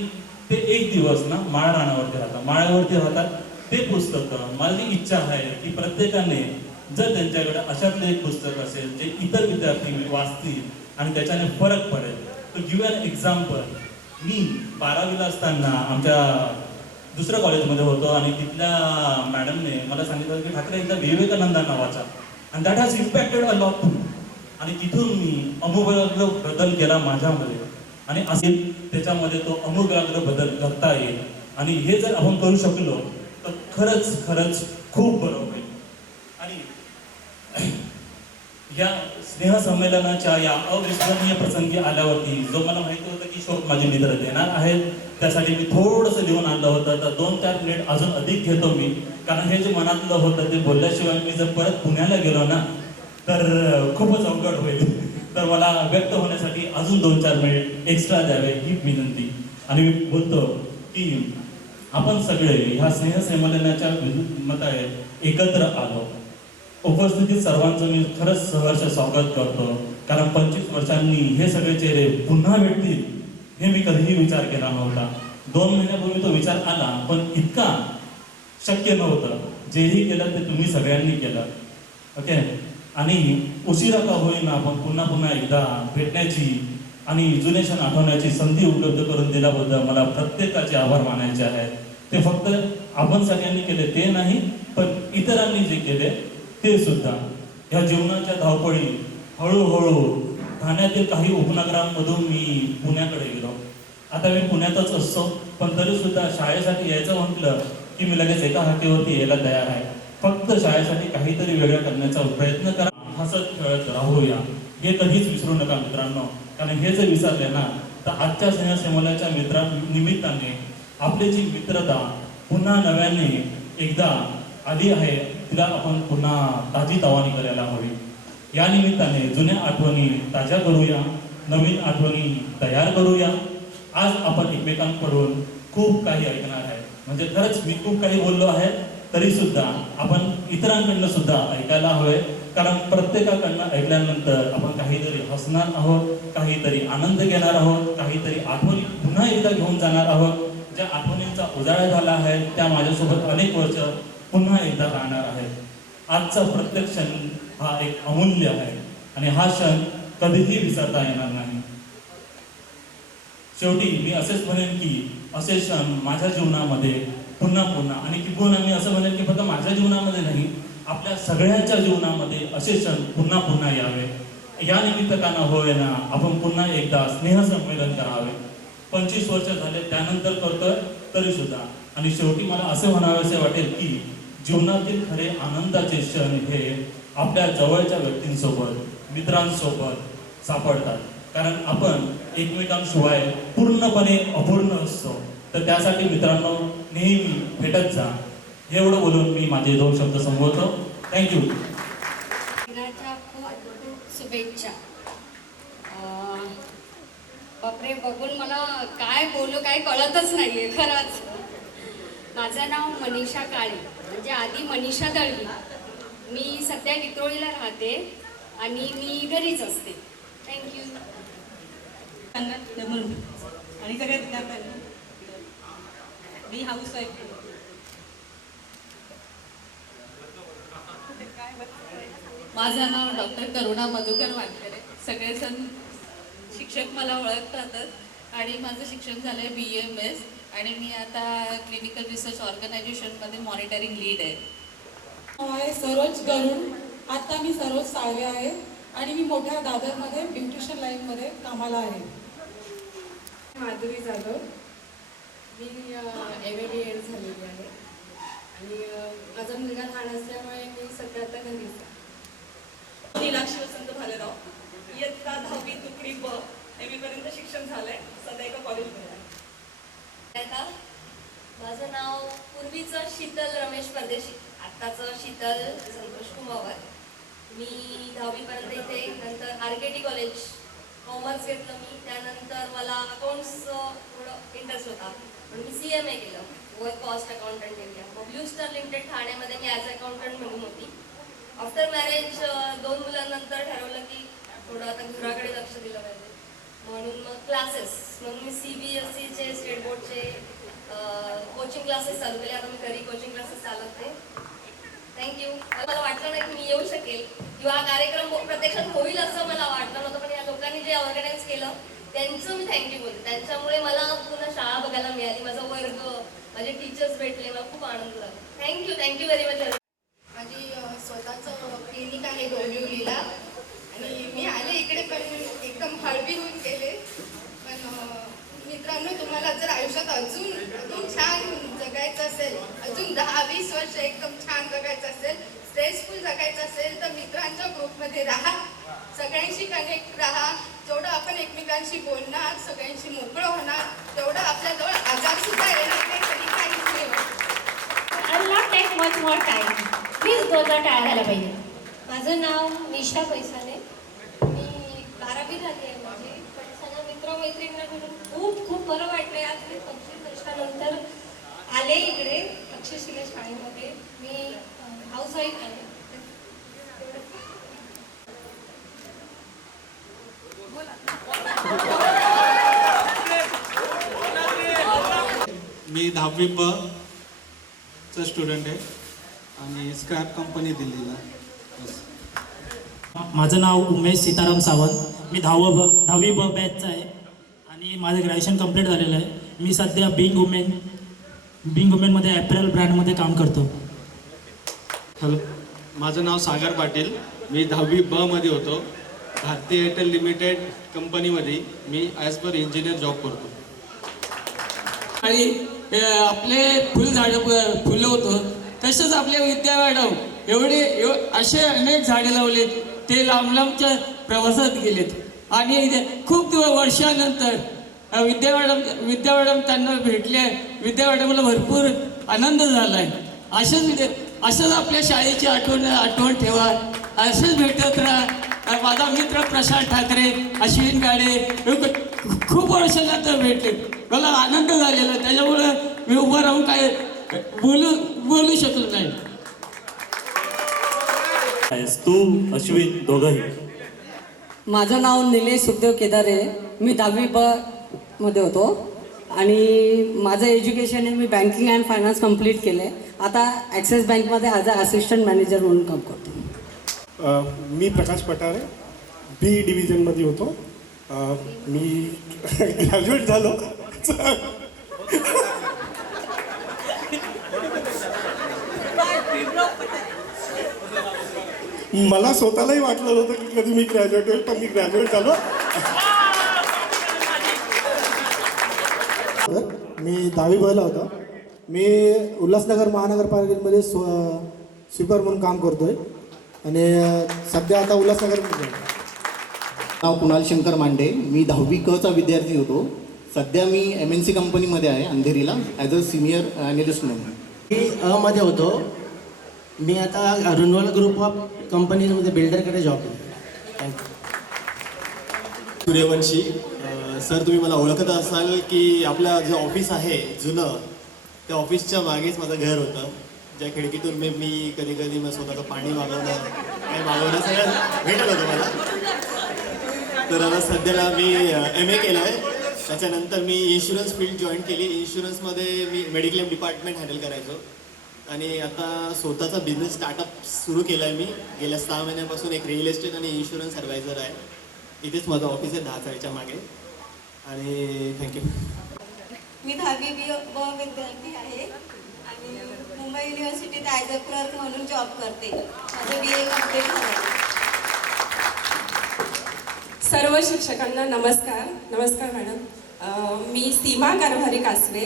ते एक दिवस ना माळरानावरती राहतात, माळ्यावरती राहतात ते पुस्तकं. माझी इच्छा आहे की प्रत्येकाने जर त्यांच्याकडे अशातलं एक पुस्तक असेल जे इतर विद्यार्थी वाचतील आणि त्याच्याने फरक पडेल. तर गिव्ह अन एक्झाम्पल, मी 12वीला असताना आमच्या दुसऱ्या कॉलेजमध्ये होतो आणि तिथल्या मॅडमने मला सांगितलं की ठाकरे एकदा विवेकानंदांना वाचा आणि that has impacted a lot. आणि तिथून मी अमूलाग्र बदल केला माझ्यामध्ये आणि असेल त्याच्यामध्ये तो अमूलाग्र बदल करता येईल. आणि हे जर आपण करू शकलो तर खरंच खरंच खूप बरं होईल. आणि या स्नेहसंमेलनाच्या या अविस्मरणीय प्रसंगी आल्यावरती जो मला माहिती होतं की शोक माझे मित्र देणार आहेत त्यासाठी मी थोडंसं लिहून आणलं होतं. तर 2-4 मिनिट अजून अधिक घेतो मी, कारण हे जे मनातलं होतं ते बोलल्याशिवाय मी जर परत पुण्याला गेलो ना तर खूपच अवघड होईल. तर मला व्यक्त होण्यासाठी अजून 2-4 मिनिट एक्स्ट्रा द्यावे ही विनंती. आणि मी बोलतो की आपण सगळे ह्या स्नेहसंमेलनाच्या मताने एकत्र आलो. उपस्थितीत सर्वांचं मी खरंच सहर्ष स्वागत करतो, कारण 25 वर्षांनी हे सगळे चेहरे पुन्हा भेटतील हे मी कधीही विचार केला नव्हता. 2 महिन्यापूर्वी तो विचार आला, पण इतका शक्य नव्हतं. जेही केलं ते तुम्ही सगळ्यांनी केलं. ओके. आणि उशिरा का होईना आपण पुन्हा पुन्हा एकदा भेटण्याची आणि जुने क्षण आठवण्याची संधी उपलब्ध करून दिल्याबद्दल मला प्रत्येकाचे आभार मानायचे आहेत. ते फक्त आपण सगळ्यांनी केले ते नाही, पण इतरांनी जे केले ते सुद्धा. ह्या जीवनाच्या धावपळी हळूहळू ठाण्यातील काही उपनगरांमधून मी पुण्याकडे गेलो. आता मी पुण्यातच असतो, पण तरी सुद्धा शाळेसाठी यायचं म्हटलं की मी लगेच एका हाकेवरती यायला तयार आहे. फक्त शाळेसाठी काहीतरी वेगळं करण्याचा प्रयत्न करा, हसत खेळत राहूया, हे कधीच विसरू नका मित्रांनो. कारण हे जर विसरले ना तर आजच्या स्नेहसंमेलनाच्या निमित्ताने आपली जी मित्रता पुन्हा नव्याने एकदा आली आहे तिला आपण पुन्हा ताजी तवानी करायला हवी. या निमित्ताने जुन्या आठवणी ताज्या करूया, नवीन आठवणी तयार करूया. आज आपण एकमेकांकडून खूप काही ऐकणार आहे. म्हणजे खरंच मी खूप काही बोललो आहे, तरी सुद्धा आपण इतरांकडनं सुद्धा ऐकायला हवे. कारण प्रत्येकाकडनं ऐकल्यानंतर आपण काहीतरी हसणार आहोत, काहीतरी आनंद घेणार आहोत, काहीतरी आठवणी पुन्हा एकदा घेऊन जाणार आहोत. ज्या आठवणींचा उजाळा झाला आहे त्या माझ्यासोबत अनेक वर्ष पुन्हा एकदा राहणार आहे. आजचा प्रत्येक क्षण हा एक अमूल्य आहे आणि हा क्षण कधीही विसरता येणार नाही. शेवटी मी असेच म्हणेन की असे क्षण माझ्या जीवनामध्ये पुन्हा पुन्हा, आणि किंवा मी असं म्हणेन की फक्त माझ्या जीवनामध्ये नाही, आपल्या सगळ्यांच्या जीवनामध्ये असे क्षण पुन्हा पुन्हा यावे. या निमित्तानं होय ना आपण पुन्हा एकदा स्नेहसंमेलन करावे. 25 वर्ष झाले त्यानंतर करतोय तरी सुद्धा. आणि शेवटी मला असे म्हणावेसे वाटेल की जीवनातील खरे आनंदाचे क्षण हे आपल्या जवळच्या व्यक्तींसोबत, मित्रांसोबत सापडतात. कारण आपण एकमेकांशिवाय पूर्णपणे अपूर्ण असतो. तर त्यासाठी मित्रांनो नेहमी भेटत जा. एवढं बोलून मी माझे 2 शब्द संबोधतो. थँक्यू. दिनाच्या खूप शुभेच्छा. बापरे, बघून मला काय बोलू काय कळतच नाहीये खरंच. माझं नाव मनीषा काळे, म्हणजे आधी मनीषा दळवी. मी सध्या विक्रोळीला राहते आणि मी घरीच असते. थँक्यू. आणि सगळ्या विद्यार्थ्यांना मी हाऊसवाईफ. माझं नाव डॉक्टर करुणा मधुकर वानखेडे. सगळेजण शिक्षक मला ओळखतातच आणि माझं शिक्षण झालं आहे BMS आणि मी आता क्लिनिकल रिसर्च ऑर्गनायझेशनमध्ये मॉनिटरिंग लीड आहे. नाव आहे सरोज गरुड. आता मी सरोज साळवे आहे आणि मी मोठ्या दादरमध्ये ब्युटिशियन लाईनमध्ये कामाला आहे. माधुरी जाधव. मी MA-BEd झालेली आहे आणि माझा मुलगा लहान असल्यामुळे मी सध्या आता घरीच आहे. नीलाक्षी वसंत भालेराव. इयत्ता 10वी तुकडी ब. MA पर्यंत शिक्षण झालंय. सध्या एका कॉलेजमध्ये आहे. माझं नाव पूर्वीचं शीतल रमेश परदेशी, आत्ताचं शीतल संतोष कुमावत. मी 10वी 12वीपर्यंत इथे, नंतर RKT कॉलेज कॉमर्स घेतलं मी. त्यानंतर मला अकाउंट्स थोडं इंटरेस्ट होता म्हणून मी CMA केलं, वर कॉस्ट अकाउंटंट एरिया. मग ब्लू स्टार लिमिटेड ठाण्यामध्ये मी ॲज अकाउंटंट म्हणून होती. आफ्टर मॅरेज 2 मुलांनंतर ठरवलं की थोडं आता घराकडे लक्ष दिलं पाहिजे म्हणून मग क्लासेस म्हणून मी CBSEचे स्टेट बोर्डचे कोचिंग क्लासेस चालू केले. आता मी घरी कोचिंग क्लासेस चालवते. थँक्यू. मला वाटलं नाही की मी येऊ शकेल किंवा हा कार्यक्रम प्रत्यक्षात होईल असं मला वाटलं नव्हतं, पण या लोकांनी जे ऑर्गनाईज केलं त्यांचं मी थँक्यू बोलते. त्यांच्यामुळे मला पुन्हा शाळा बघायला मिळाली, माझा वर्ग, माझे टीचर्स भेटले, मला खूप आनंद झाला. Thank you very much. माझी स्वतःचं क्लिनिक आहे डोंबिवलीला आणि मी आले इकडे पण एकदम हळवी होऊन गेले. पण मित्रांनो, तुम्हाला जर आयुष्यात अजून छान जगायचं असेल, अजून 10-20 वर्ष एकदम छान जगायचं असेल, स्ट्रेसफुल जगायचं असेल तर मित्रांच्या ग्रुपमध्ये राहा, सगळ्यांशी कनेक्ट राहा. जेवढं आपण एकमेकांशी बोलणार, सगळ्यांशी मोकळं होणार, तेवढं आपल्याजवळ आजारसुद्धा येणार नाही, तरी काहीच नाही होत. I'll not take much more time. Please 2 टाळायला पाहिजे. माझं नाव निशा पैसाने. मी 12वी झाली आहे माझी. पण सगळ्या मित्रमैत्रिणींना भेटून खूप बरं वाटलं. आज मी 25 वर्षानंतर आले इकडे तक्षशिला शाळेमध्ये. मी हाऊसवाईफ आहे. मी 10वी ब चा स्टुडंट आहे आणि स्क्रॅप कंपनी दिल्लीला. माझं नाव उमेश सीताराम सावंत. मी 10वी ब बॅचचा आहे आणि माझं ग्रॅज्युएशन कंप्लीट झालेलं आहे. मी सध्या बिंग वुमेनमध्ये ॲपरल ब्रँडमध्ये काम करतो. हॅलो, माझं नाव सागर पाटील. मी 10वी ब मध्ये होतो. भारती एअरटेल लिमिटेड कंपनीमध्ये मी ॲज पर इंजिनियर जॉब करतो. आणि आपले फुलं होतं तसंच आपल्या विद्या मॅडम असे अनेक झाडे लावलेत. ते लांबच्या प्रवासात गेलेत आणि खूप वर्षानंतर विद्या मॅडम त्यांना भेटले. विद्या मॅडमला भरपूर आनंद झाला आहे. असंच आपल्या शाळेची आठवण ठेवा. असंच भेटत राहा. माझा मित्र प्रशांत ठाकरे, अश्विन गाडे खूप वर्षानंतर भेटले. मला आनंद झालेला, त्याच्यामुळे मी उभं राहून काय बोलू शकलो नाही. तू अश्विन दोघंही. माझं नाव निलेश सुखदेव केदारे. मी 10वी ब मध्ये होतो आणि माझं एज्युकेशन आहे, मी बँकिंग अँड फायनान्स कंप्लीट केलं आहे. आता ॲक्सिस बँकमध्ये ॲज अ असिस्टंट मॅनेजर म्हणून काम करतो. मी प्रकाश पठारे, बी डिव्हिजनमध्ये होतो. मी ग्रॅज्युएट झालो. मला स्वतःलाही वाटलं नव्हतं की कधी मी ग्रॅज्युएट होईल, पण मी ग्रॅज्युएट झालो. मी 10वी बला होतो. मी उल्हासनगर महानगरपालिकेमध्ये स्वीपर म्हणून काम करतोय आणि सध्या आता उल्हासनगरमध्ये. नाव कुणाल शंकर मांडे. मी 10वी क चा विद्यार्थी होतो. सध्या मी MNC कंपनीमध्ये आहे अंधेरीला ॲज अ सिनियर ॲनालिस्ट म्हणून. मी मध्ये होतो. मी आता रुनवल ग्रुप ऑफ कंपनीजमध्ये बिल्डरकडे जॉब करतो. थँक्यू. सूर्यवंशी सर, तुम्ही मला ओळखत असाल की आपलं जे ऑफिस आहे जुनं, त्या ऑफिसच्या मागेच माझं घर होतं, ज्या खिडकीतून मी कधी कधी मग स्वतःचं पाणी मागवणं, काय मागवणं सगळं भेटत होतं मला. तर आता सध्याला मी MA केलं आहे. त्याच्यानंतर मी इन्शुरन्स फील्ड जॉईन केली. इन्शुरन्समध्ये मी मेडिक्लेम डिपार्टमेंट हँडल करायचो आणि आता स्वतःचा बिझनेस स्टार्टअप सुरू केला आहे मी. गेल्या 6 महिन्यापासून एक रिअल एस्टेट आणि इन्शुरन्स ॲडवायझर आहे. इथेच माझं ऑफिस आहे 10 चाळीच्या मागे. आणि थँक्यू. मी 10वी ब विद्यार्थी आहे आणि मुंबई युनिव्हर्सिटीत ॲज अ क्लर्क म्हणून जॉब करते. माझं BA कंप्लीट झालं. सर्व शिक्षकांना नमस्कार मॅडम. मी सीमा कारभारी कासवे.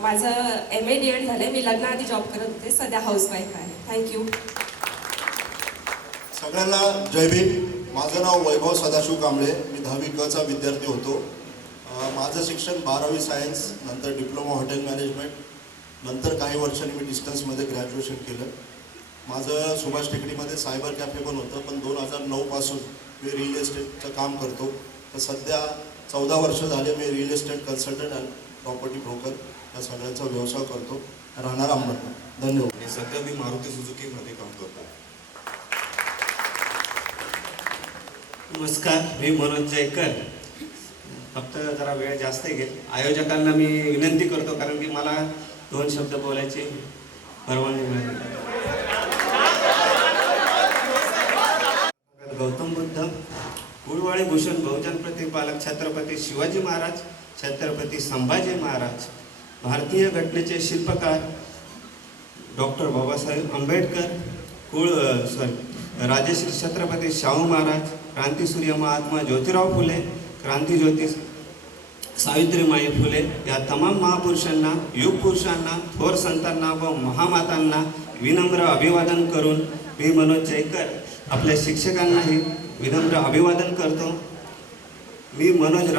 माझं MA DED झालं. मी लग्नाआधी जॉब करत होते, सध्या हाऊसवाईफ आहे. थँक्यू. सगळ्यांना जय भीम. माझं नाव वैभव सदाशिव कांबळे. मी 10वी क चा विद्यार्थी होतो. माझं शिक्षण 12वी सायन्स, नंतर डिप्लोमा हॉटेल मॅनेजमेंट, नंतर काही वर्षांनी मी डिस्टन्समध्ये ग्रॅज्युएशन केलं माझं सुभाष टेकडीमध्ये सायबर कॅफे पण होतं, पण 2009पासून मी रिअल एस्टेटचं काम करतो. तर सध्या 14 वर्ष झाले मी रिअल एस्टेट कन्सल्टंट आणि प्रॉपर्टी ब्रोकर या सगळ्यांचा व्यवसाय करतो. राहणार अहमदनगर. धन्यवाद. आणि सध्या मी मारुती सुझुकीमध्ये काम करतो. नमस्कार, मी मनोज जयकर. फक्त जरा वेळ जास्त घेईल. आयोजकांना मी विनंती करतो, कारण की मला 2 शब्द बोलायची परवानगी मिळाली. गौतम बुद्ध, कुळवाडी भूषण बहुजन प्रतिपालक छत्रपती शिवाजी महाराज, छत्रपती संभाजी महाराज, भारतीय घटनेचे शिल्पकार डॉक्टर बाबासाहेब आंबेडकर, राजश्री छत्रपती शाहू महाराज, क्रांतीसूर्य महात्मा ज्योतिराव फुले, क्रांतीज्योती सावित्रीमाई फुले या तमाम महापुरुषांना, युगपुरुषांना, थोर संतांना व महामातांना विनम्र अभिवादन करून मी मनोज जयकर आपल्या शिक्षकांनाही विनम्र अभिवादन करतो. मी मनोज.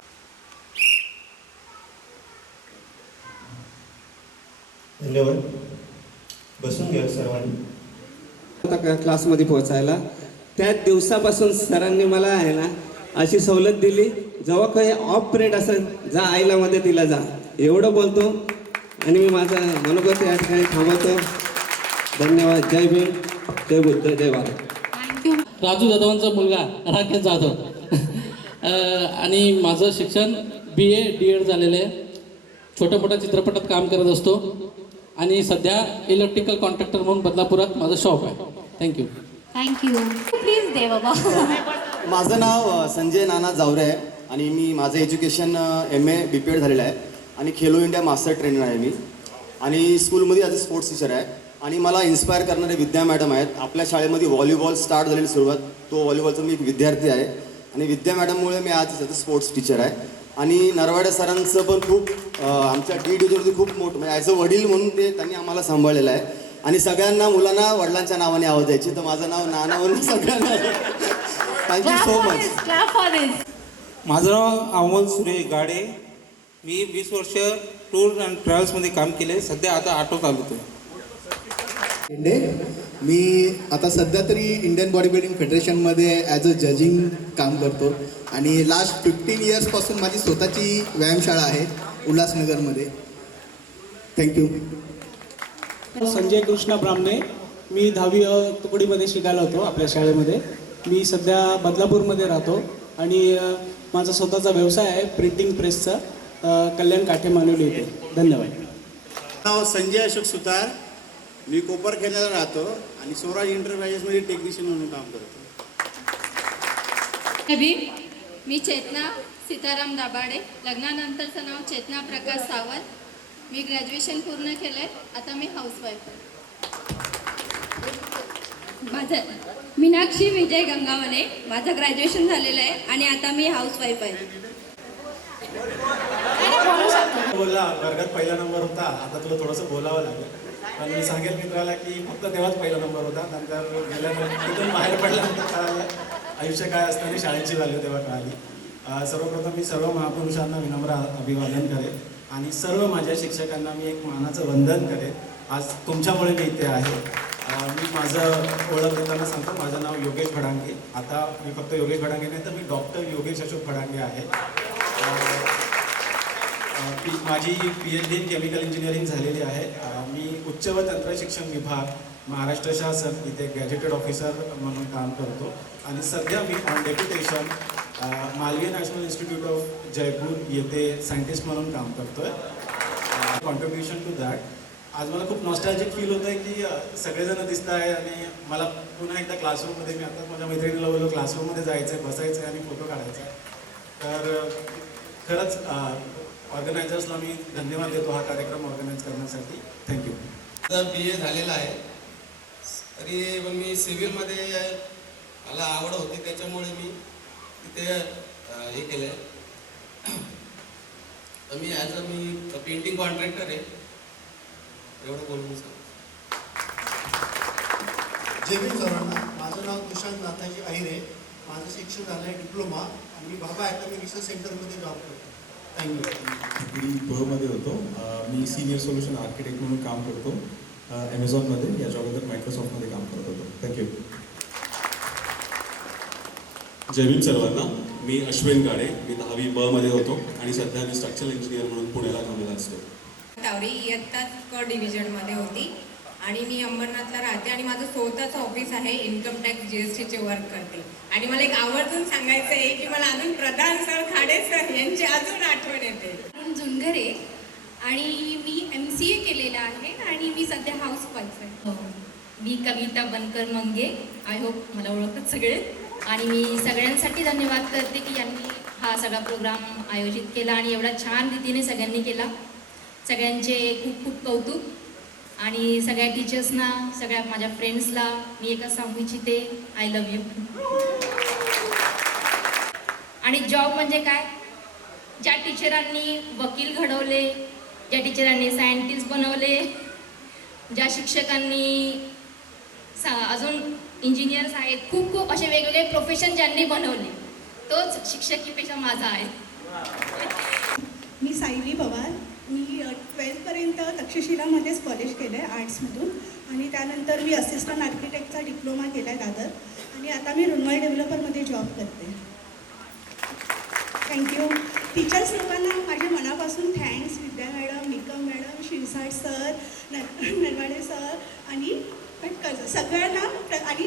धन्यवाद. बसून घ्या सर्वांनी. क्लासमध्ये पोहोचायला त्याच दिवसापासून सरांनी मला आहे ना अशी सवलत दिली, जेव्हा काही ऑफ पिरियड असेल जा आईला मदतीला जा, एवढं बोलतो आणि मी माझा मनोगत या ठिकाणी थांबवतो. धन्यवाद. जय भीम, जय बुद्ध, जय भारत. राजू जाधवांचा मुलगा राकेश जाधव आणि माझं शिक्षण BA DED झालेलं आहे. छोट्या मोठ्या चित्रपटात काम करत असतो आणि सध्या इलेक्ट्रिकल कॉन्ट्रॅक्टर म्हणून बदलापुरात माझं शॉप आहे. थँक्यू. प्लीज दे बाबा. माझं नाव संजय नाना जावरे आहे आणि मी माझं एज्युकेशन MA BPED झालेलं आहे आणि खेलो इंडिया मास्टर ट्रेनर आहे मी आणि स्कूलमध्ये ॲज अ स्पोर्ट्स टीचर आहे. आणि मला इन्स्पायर करणारे विद्या मॅडम आहेत. आपल्या शाळेमध्ये व्हॉलीबॉल स्टार्ट झालेली सुरुवात, तो व्हॉलीबॉलचा मी एक विद्यार्थी आहे आणि विद्या मॅडममुळे मी आज ॲज अ स्पोर्ट्स टीचर आहे. आणि नरवाडे सरांचं पण खूप आमच्या DEDवरती खूप मोठं म्हणजे ॲज अ वडील म्हणून ते त्यांनी आम्हाला सांभाळलेलं आहे. आणि सगळ्यांना मुलांना वडिलांच्या नावाने आवाज द्यायची, तर माझं नाव नाना म्हणून सगळ्यांना. Thank you so much. माझं नाव अमोल सुरेश गाडे. मी 20 वर्ष टूर अँड ट्रॅव्हल्समध्ये काम केले. सध्या आता ऑटो चालवतो. मी आता सध्या तरी इंडियन बॉडी बिल्डिंग फेडरेशनमध्ये ॲज अ जजिंग काम करतो आणि लास्ट 15 इयर्सपासून माझी स्वतःची व्यायामशाळा आहे उल्हासनगरमध्ये. थँक्यू. संजय कृष्ण ब्राह्मणे. मी 10वी तुकडीमध्ये शिकायला होतो आपल्या शाळेमध्ये. मी सध्या बदलापूरमध्ये राहतो आणि माझा स्वतःचा व्यवसाय आहे प्रिंटिंग प्रेसचा, कल्याण काठे मानवली येथे. धन्यवाद. नाव संजय अशोक सुतार. मी कोपरखेड्याला राहतो आणि स्वराज एंटरप्राइजेसमध्ये टेक्निशियन म्हणून काम करतो. मी चेतना सीताराम दाभाडे. लग्नानंतरचं नाव चेतना प्रकाश सावंत. मी ग्रॅज्युएशन पूर्ण केलं आहे. आता मी हाऊसवाईफ आहे. माझं मीनाक्षी विजय गंगावणे. माझं ग्रॅज्युएशन झालेलं आहे आणि आता मी हाऊसवाईफ आहे. बोलला वर्गात पहिला नंबर होता, आता तुला थोडंसं बोलावं लागेल. पण मी सांगेल मित्राला की फक्त तेव्हाच पहिला नंबर होता, नंतर गेल्यानंतर तिथून बाहेर पडल्यानंतर कळालं आयुष्य काय असतं आणि शाळेची व्हॅल्यू तेव्हा कळाली. सर्वप्रथम मी सर्व महापुरुषांना विनम्र अभिवादन करेन आणि सर्व माझ्या शिक्षकांना मी एक मानाचं वंदन करेन. आज तुमच्यामुळे मी इथे आहे. मी माझं ओळख देताना सांगतो, माझं नाव योगेश फडांगे. आता मी फक्त योगेश फडांगे नाही तर मी डॉक्टर योगेश अशोक फडांगे आहे. माझी PhD इन केमिकल इंजिनिअरिंग झालेली आहे. मी उच्च व तंत्र शिक्षण विभाग महाराष्ट्र शासन इथे गॅजेटेड ऑफिसर म्हणून काम करतो आणि सध्या me on deputation Malviya national institute of Jaipur येथे सायंटिस्ट म्हणून काम करतो आहे. कॉन्ट्रीब्युशन टू दॅट आज मला खूप नॉस्टॅल्जिक फील होतं आहे की सगळेजण दिसत आहे आणि मला पुन्हा एकदा क्लासरूममध्ये, मी आता माझ्या मैत्रिणीला बोललो क्लासरूममध्ये जायचं आहे, बसायचं आहे आणि फोटो काढायचा आहे. तर खरंच ऑर्गनायझर्सला मी धन्यवाद देतो हा कार्यक्रम ऑर्गनाईज करण्यासाठी. थँक्यू. माझं BA झालेलं आहे, तरी पण मी सिव्हिलमध्ये मला आवड होती त्याच्यामुळे मी तिथे हे केलं आहे. तर मी मी पेंटिंग कॉन्ट्रॅक्टर आहे. एवढं बोलून सांग. जय भीम सरांना. माझं नाव दुशांत नाथाजी अहिरे. माझं शिक्षण झालं आहे डिप्लोमा आणि मी बाबा ॲटॉमिक रिसर्च सेंटरमध्ये जॉब करतो. थँक्यू. मी मध्ये होतो. मी सिनियर सोल्युशन आर्किटेक्ट म्हणून काम करतो ॲमेझॉनमध्ये, याच्याबद्दल मायक्रोसॉफ्टमध्ये काम करत होतो. थँक्यू. जय भीम सर्वांना. मी अश्विन गाडे, मी 10वी ब मध्ये होतो आणि सध्या मी स्ट्रक्चरल इंजिनियर म्हणून पुण्याला कामाला असतो. तावरी इयत्ता क डिव्हिजनमध्ये होती आणि मी अंबरनाथला राहते आणि माझं स्वतःचं ऑफिस आहे. इन्कम टॅक्स GSTचे वर्क करते. आणि मला एक आवर्जून सांगायचं आहे की मला अजून प्रधान सर, खाडे सर यांची अजून आठवण येते. जुनघरे आणि मी MCA केलेलं आहे आणि मी सध्या हाऊसवाईफ आहे. हो, मी कविता बनकर मंगे. आय होप मला ओळखत सगळे. आणि मी सगळ्यांसाठी धन्यवाद करते की यांनी हा सगळा प्रोग्राम आयोजित केला आणि एवढा छान रीतीने सगळ्यांनी केला. सगळ्यांचे खूप खूप कौतुक. आणि सगळ्या टीचर्सना, सगळ्या माझ्या फ्रेंड्सला मी एकच सांगू इच्छिते, आय लव्ह यू. आणि जॉब म्हणजे काय, ज्या टीचरांनी वकील घडवले, ज्या टीचरांनी सायंटिस्ट बनवले, ज्या शिक्षकांनी अजून इंजिनियर्स आहेत, खूप खूप असे वेगवेगळे प्रोफेशन ज्यांनी बनवले, तोच शिक्षकी पेशा माझा आहे. मी सायली पवार. मी 12th तक्षशिलामध्येच कॉलेज केलं आहे आर्ट्समधून आणि त्यानंतर मी असिस्टंट आर्किटेक्टचा डिप्लोमा केला आहे दादर आणि आता मी रुनवाई डेव्हलपरमध्ये जॉब करते. थँक्यू. टीचर्स लोकांना माझ्या मनापासून thanks. Vidya madam, Nikam madam, Shirsat sir, Narwade sir आणि सगळ्यांना आणि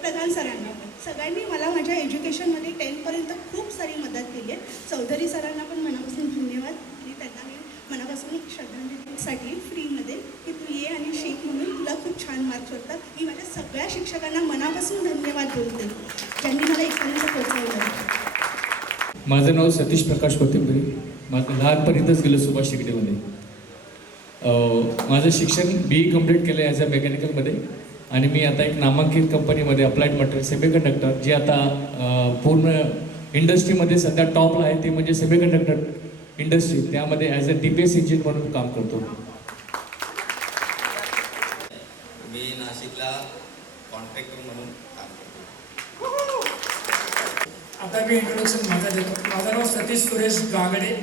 प्रधान सरांना पण. सगळ्यांनी मला माझ्या एज्युकेशनमध्ये 10th खूप सारी मदत केली आहे. चौधरी सरांना पण मनापासून धन्यवाद आणि त्यांना मी मनापासून श्रद्धांजलीसाठी फ्रीमध्ये की तू ये आणि शिक म्हणून तुला खूप छान मार्क्स होतात. मी माझ्या सगळ्या शिक्षकांना मनापासून धन्यवाद बोलते ज्यांनी मला इथपर्यंत पोहोचवलं. माझं नाव सतीश प्रकाश कोथिंबरी. माझं लहानपर्यंतच गेलं सुभाष शिकडेमध्ये. माझं शिक्षण BE कंप्लीट केलं ॲज अ मेकॅनिकलमध्ये आणि मी आता एक नामांकित कंपनीमध्ये अप्लाइड मटेरियल सेमीकंडक्टर, जे आता पूर्ण इंडस्ट्रीमध्ये सध्या टॉपला आहे, ते म्हणजे सेमीकंडक्टर इंडस्ट्री, त्यामध्ये ॲज अ DPS इंजिन म्हणून काम करतो. मी नाशिकला कॉन्ट्रॅक्टर म्हणून काम करतो. आता मी इंट्रोडक्शन माझा देतो. माझं नाव सतीश सुरेश गागडे.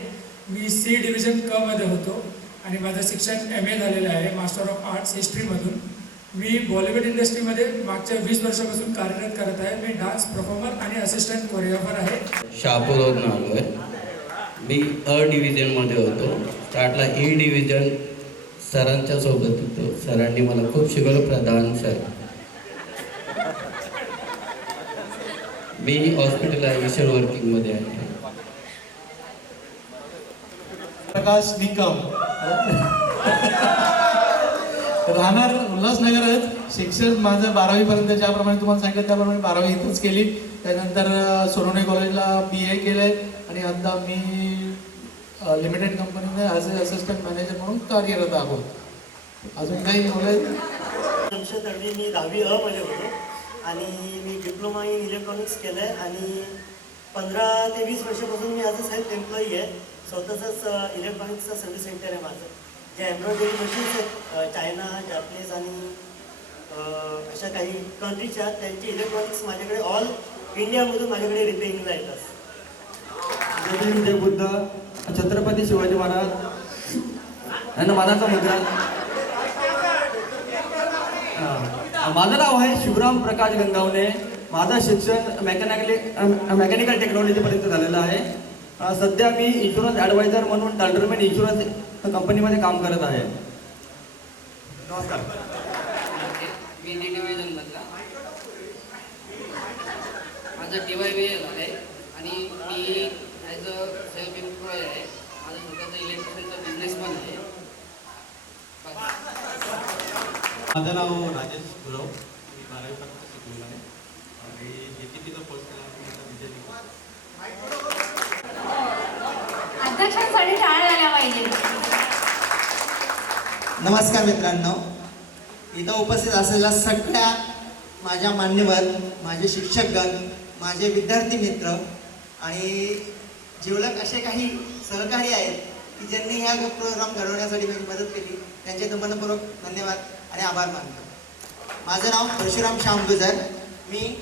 मी C डिव्हिजन क मध्ये होतो आणि माझं शिक्षण MA झालेलं आहे, मास्टर ऑफ आर्ट्स हिस्ट्रीमधून. मी बॉलिवूड इंडस्ट्रीमध्ये मागच्या 20 वर्षापासून कार्यरत करत आहे. मी डान्स परफॉर्मर आणि असिस्टंट कोरिओग्राफर आहे. शहापूरवरून आलो आहे. मी अ डिव्हिजनमध्ये होतो. स्टार्टला E डिव्हिजन सरांच्या सोबत होतो. सरांनी मला खूप शिकवलं, प्रधान सर. मी हॉस्पिटलायझेशन वर्किंगमध्ये आहे. प्रकाश निकम. राहणार उल्हासनगरच. शिक्षण माझं 12वीपर्यंत ज्याप्रमाणे तुम्हाला सांगितलं त्याप्रमाणे 12वी इथंच केली. त्यानंतर सोनवणे कॉलेजला BA केलं आहे आणि आता मी लिमिटेड कंपनीमध्ये ॲज अ असिस्टंट मॅनेजर म्हणून कार्यरत आहोत. अजून काही बोलायचं? शमशेद तडवी. मी 10वी अ मध्ये होतो आणि मी डिप्लोमा इन इलेक्ट्रॉनिक्स केलं आहे आणि 15 ते 20 वर्षापासून मी ॲज अ सेल्फ एम्प्लॉई आहे. स्वतःचंच इलेक्ट्रॉनिक्सचं सर्व्हिस सेंटर आहे माझं. जे एम्ब्रॉयडरी मशीन्स आहेत चायना, जॅपनीज आणि अशा काही कंट्रीच्या, त्यांचे इलेक्ट्रॉनिक्स माझ्याकडे ऑल इंडियामधून माझ्याकडे रिपेअरिंगला येतात. जय भीम, जय बुद्ध. छत्रपती शिवाजी महाराज यांना मानाचा मुद्रा. माझं नाव आहे शिवराम प्रकाश गंगावणे. माझं शिक्षण मेकॅनिकल टेक्नॉलॉजीपर्यंत झालेलं आहे. सध्या मी इन्शुरन्स ॲडवायझर म्हणून टाल्डरमेन इन्शुरन्स कंपनीमध्ये काम करत आहे. नमस्कार. मी D डिव्हिजनमधला. माझं TYBA झालं आहे आणि मी ॲज अ सेल्फ एम्प्लॉय आहे. माझं स्वतःचं इलेक्ट्रिशियनचा बिझनेस पण आहे. माझं नाव राजेश गुरव. मी 12वीपर्यंत शिकलेलो आहे आणि ATPचा कोर्स केला. अध्यक्षांसाठी टाळ्या झाल्या पाहिजे. नमस्कार मित्रांनो. इथं उपस्थित असलेल्या सगळ्या माझ्या मान्यवर, माझे शिक्षकगण, माझे विद्यार्थी मित्र आणि जिवलक असे काही सहकारी आहेत की ज्यांनी ह्या प्रोग्राम घडवण्यासाठी माझी मदत केली, त्यांचे मनपूर्वक धन्यवाद आणि आभार मानतो. माझं नाव परशुराम श्याम गुजर. मी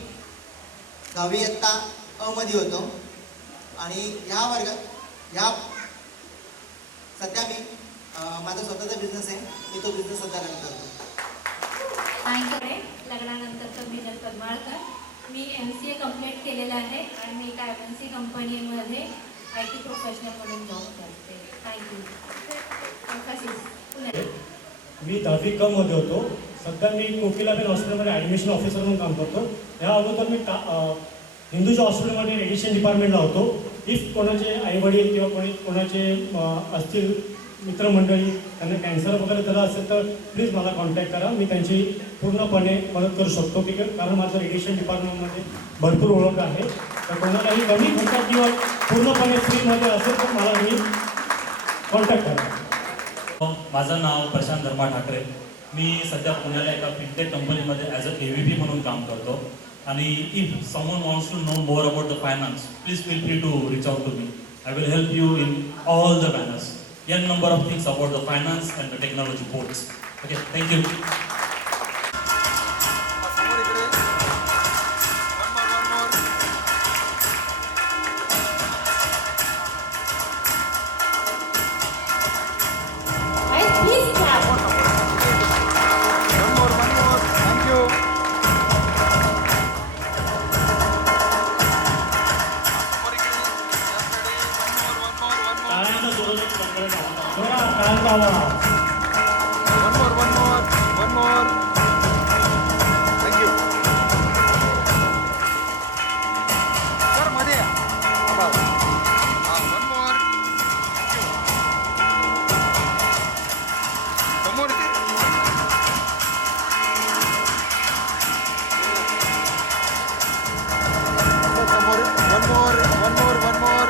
10वी इयत्ता अ मध्ये होतो आणि ह्या सध्या मी माझा स्वतःचा बिझनेस आहे. मी तो बिझनेस सध्या रन करतो. थँक्यू. लग्नानंतरचं मिलन पद्माळकर. मी MCA कंप्लीट केलेलं आहे आणि मी एका MNC कंपनीमध्ये IT प्रोफेशनल म्हणून जॉब करते. थँक्यू. मी 10वी क मध्ये होतो. सध्या मी कोकिलाबेन हॉस्पिटलमध्ये ॲडमिशन ऑफिसर म्हणून काम करतो. या अगोदर मी हिंदूच्या हॉस्पिटलमध्ये रेडिएशन डिपार्टमेंटला होतो. इफ कोणाचे आईवडील किंवा कोणाचे असतील मित्रमंडळी त्यांना कॅन्सर वगैरे झाला असेल तर प्लीज मला कॉन्टॅक्ट करा. मी त्यांची पूर्णपणे मदत करू शकतो की कारण माझं रेडिएशन डिपार्टमेंटमध्ये भरपूर ओळख आहे. तर कोणालाही कमी खर्चात किंवा पूर्णपणे फ्रीमध्ये असेल तर मला मी कॉन्टॅक्ट करा. माझं नाव प्रशांत धर्मा ठाकरे. मी सध्या पुण्याला एका फिनटेक कंपनीमध्ये ॲज अ AVP म्हणून काम करतो. आणि if someone wants to know more about the finance please feel free to reach out to me. I will help you in all the manners. N number of things about the finance and the technology boards. Okay, thank you. Please clap. One more. Thank you. One more. Thank you. Sir, मध्ये या. One more. Thank you. समोर इथे. One more. Ma'am. One more.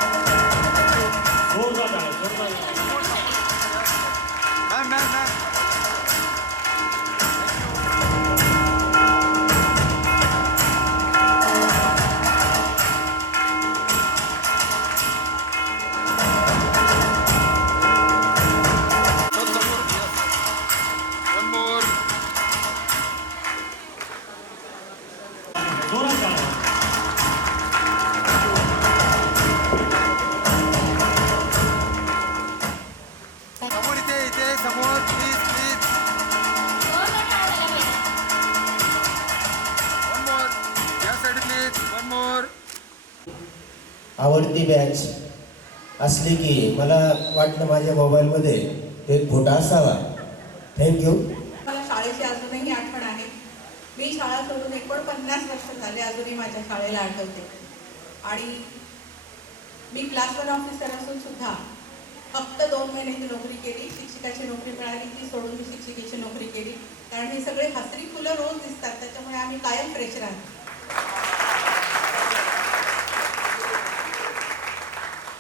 समोर इथे समोर please. One more. या side please. One more. आवडती batch असली की मला वाटलं माझ्या मोबाईलमध्ये एक फोटो असावा. थँक्यू. मला शाळेची अजूनही आठवण आहे. मी शाळा सोडून 49 वर्ष झाले अजूनही माझ्या शाळेला आठवते. आणि मी क्लास 1 ऑफिसर असून सुद्धा फक्त 2 महिने ती नोकरी केली. शिक्षकाची नोकरी मिळाली ती सोडून मी शिक्षिकेची नोकरी केली. कारण हे सगळे हसरी फुलं रोज दिसतात त्याच्यामुळे आम्ही कायम फ्रेश राहतो.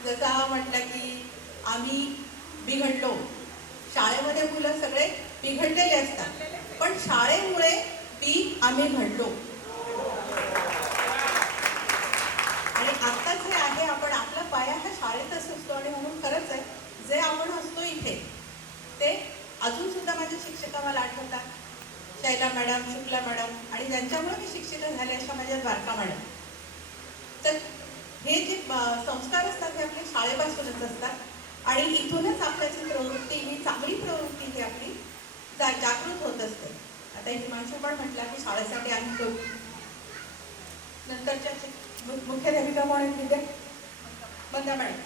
जसं म्हटलं की आम्ही बिघडलो. शाळेमध्ये मुलं सगळे बिघडलेले असतात पण शाळेमुळे आम्ही घडलो. आणि आत्ताच हे आहे आपण आपला पाया हा शाळेतच असतो आणि म्हणून खरंच आहे जे आपण असतो इथे ते अजून सुद्धा माझे शिक्षिका मला आठवतात. शैला मॅडम, शुक्ला मॅडम आणि ज्यांच्यामुळे मी शिक्षिका झाले अशा माझ्या द्वारका मॅडम. तर हे जे संस्कार असतात हे आपल्या शाळेपासूनच असतात आणि इथूनच आपल्याची प्रवृत्ती ही चांगली प्रवृत्ती ही आपली जागृत होत असते. आता हिमांशू पण म्हटला की शाळेसाठी आम्ही करू. नंतरच्या मुख्याध्यापिका कोण आहेत? विद्या मंदा मॅडम.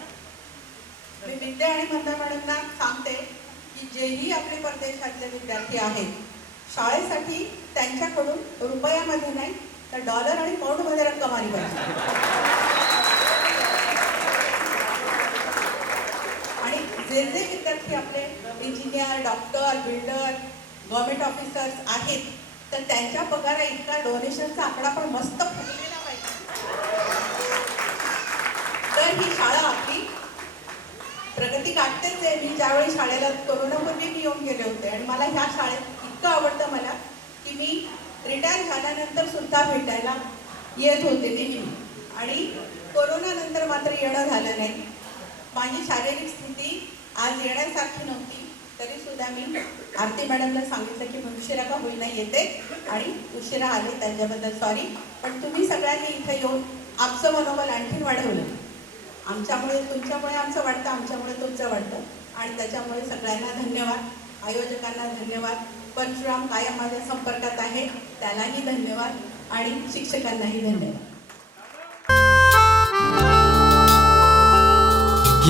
मी विद्या आणि मंदा मॅडमना सांगते की जेही आपले परदेशातले विद्यार्थी आहेत शाळेसाठी त्यांच्याकडून रुपयामध्ये नाही तर डॉलर आणि पाऊंडमध्ये रक्कम आली पाहिजे. आणि जे विद्यार्थी आपले engineer, doctor, builder, government officers आहेत तर त्यांच्या पगारा इतका डोनेशनचा आकडा पण मस्त फुगलेला पाहिजे. तर ही शाळा आपली प्रगती गाठतेच आहे. मी ज्यावेळी शाळेला कोरोनापूर्वी मी येऊन गेले होते आणि मला ह्या शाळेत इतकं आवडतं मला की मी रिटायर झाल्यानंतर सुद्धा भेटायला येत होते नेहमी. आणि कोरोनानंतर मात्र येणं झालं नाही. माझी शारीरिक स्थिती आज येण्यासारखी नव्हती तरी सुद्धा मी आरती मॅडमला सांगितलं की मी उशिरा का होईना येते आणि उशिरा आले त्यांच्याबद्दल सॉरी. पण तुम्ही सगळ्यांनी इथं येऊन आमचं मनोबल आणखीन वाढवलं. आमच्यामुळे तुमच्यामुळे आमचं वाटतं, आमच्यामुळे तुमचं वाटतं आणि त्याच्यामुळे सगळ्यांना धन्यवाद. आयोजकांना धन्यवाद. परशुराम कायम माझ्या संपर्कात आहे, त्यालाही धन्यवाद आणि शिक्षकांनाही धन्यवाद.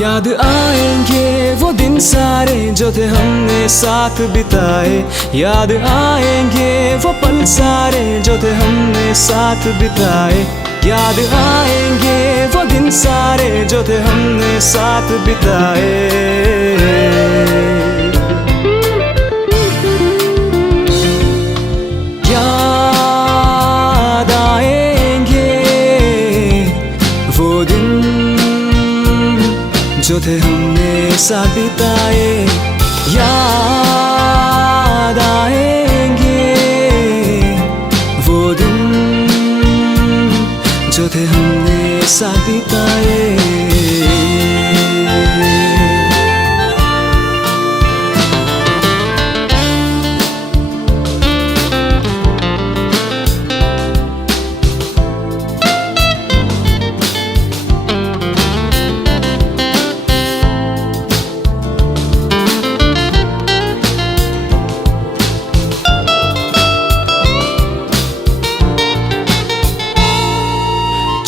याद आएंगे वो दिन सारे जो थे हमने साथ बिताए, याद आएंगे वो पल सारे जो थे हमने साथ बिताए, याद आएंगे वो दिन सारे जो थे हमने साथ बिताए. याद आएंगे वो दिन जो थे हमने साथ बिताए, याद आएंगे वो दिन जो थे हमने साथ बिताए.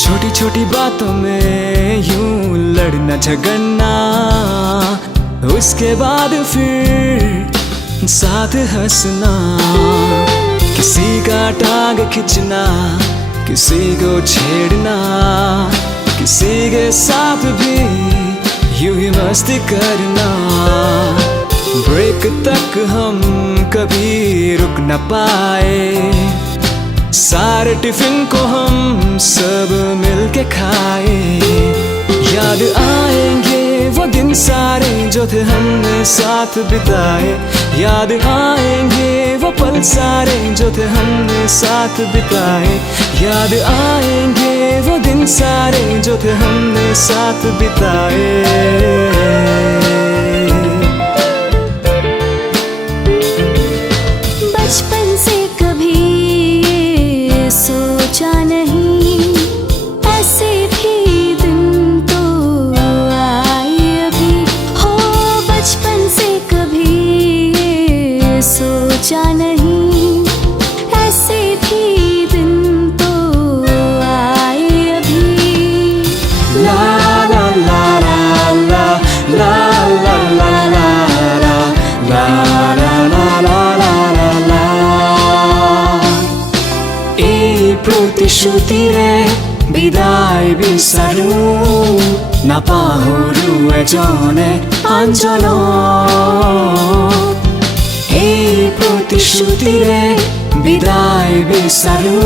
छोटी छोटी बातों में यूं लड़ना झगड़ना, उसके बाद फिर साथ हंसना, किसी का टांग खींचना, किसी को छेड़ना, किसी के साथ भी यूं ही मस्ती करना. ब्रेक तक हम कभी रुक न पाए, सारे टिफिन को हम सब मिलके खाए. याद आएंगे वो दिन सारे जो थे हमने साथ बिताए, याद आएंगे वो पल सारे जो थे हमने साथ बिताए, याद आएंगे वो दिन सारे जो थे हमने साथ बिताए. बचपन से कभी सोचा नहीं, ऐसे भी दिन तो आए अभी. हो बचपन से कभी सोचा नहीं, ऐसे भी दिन तो आए अभी. ला ला ला ला ला ला ला ला ला ला ला ला ला. E প্রতিশ্রুতিরে বিদায় বিচাৰো, নাপাহৰো এজনে আনজনক. এই প্ৰতিশ্ৰুতিৰে বিদায় বিচাৰো,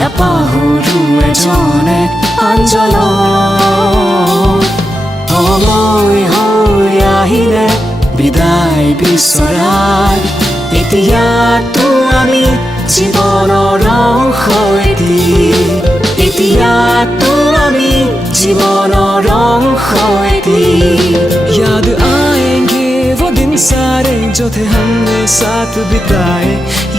নাপাহৰো এজনে আনজনক. সময় হৈ আহিলে বিদায় বিচৰাৰ, এতিয়াতো আমি জীবনৰ অংশ এটি, এতিয়াতো আমি জীবনৰ অংশ এটি. याद आएंगे वो दिन सारे जो थे हमने साथ बिताए,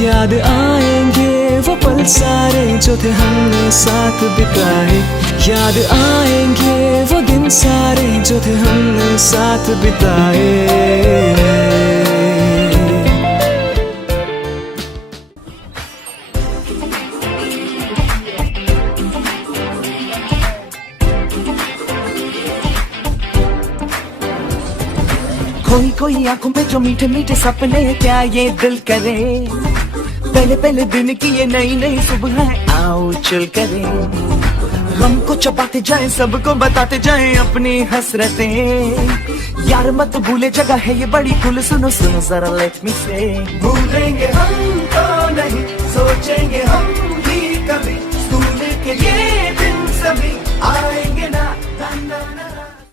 याद आएंगे वो पल सारे जो थे हमने साथ बिताए, याद आएंगे वो दिन सारे जो थे हमने साथ बिताए. कोई कोई आंखों पे जो मीठे मीठे सपने, क्या ये दिल करे, पहले पहले दिन की ये नई नई सुबह है, आओ चल करे. गम को चबाते जाए, सबको बताते जाए अपनी हसरतें, यार मत भूले जगह है ये बड़ी कुल, सुनो सुनो जरा लेट मी से. भूलेंगे हम तो नहीं, सोचेंगे हम भी कभी, स्कूल के ये दिन सभी आए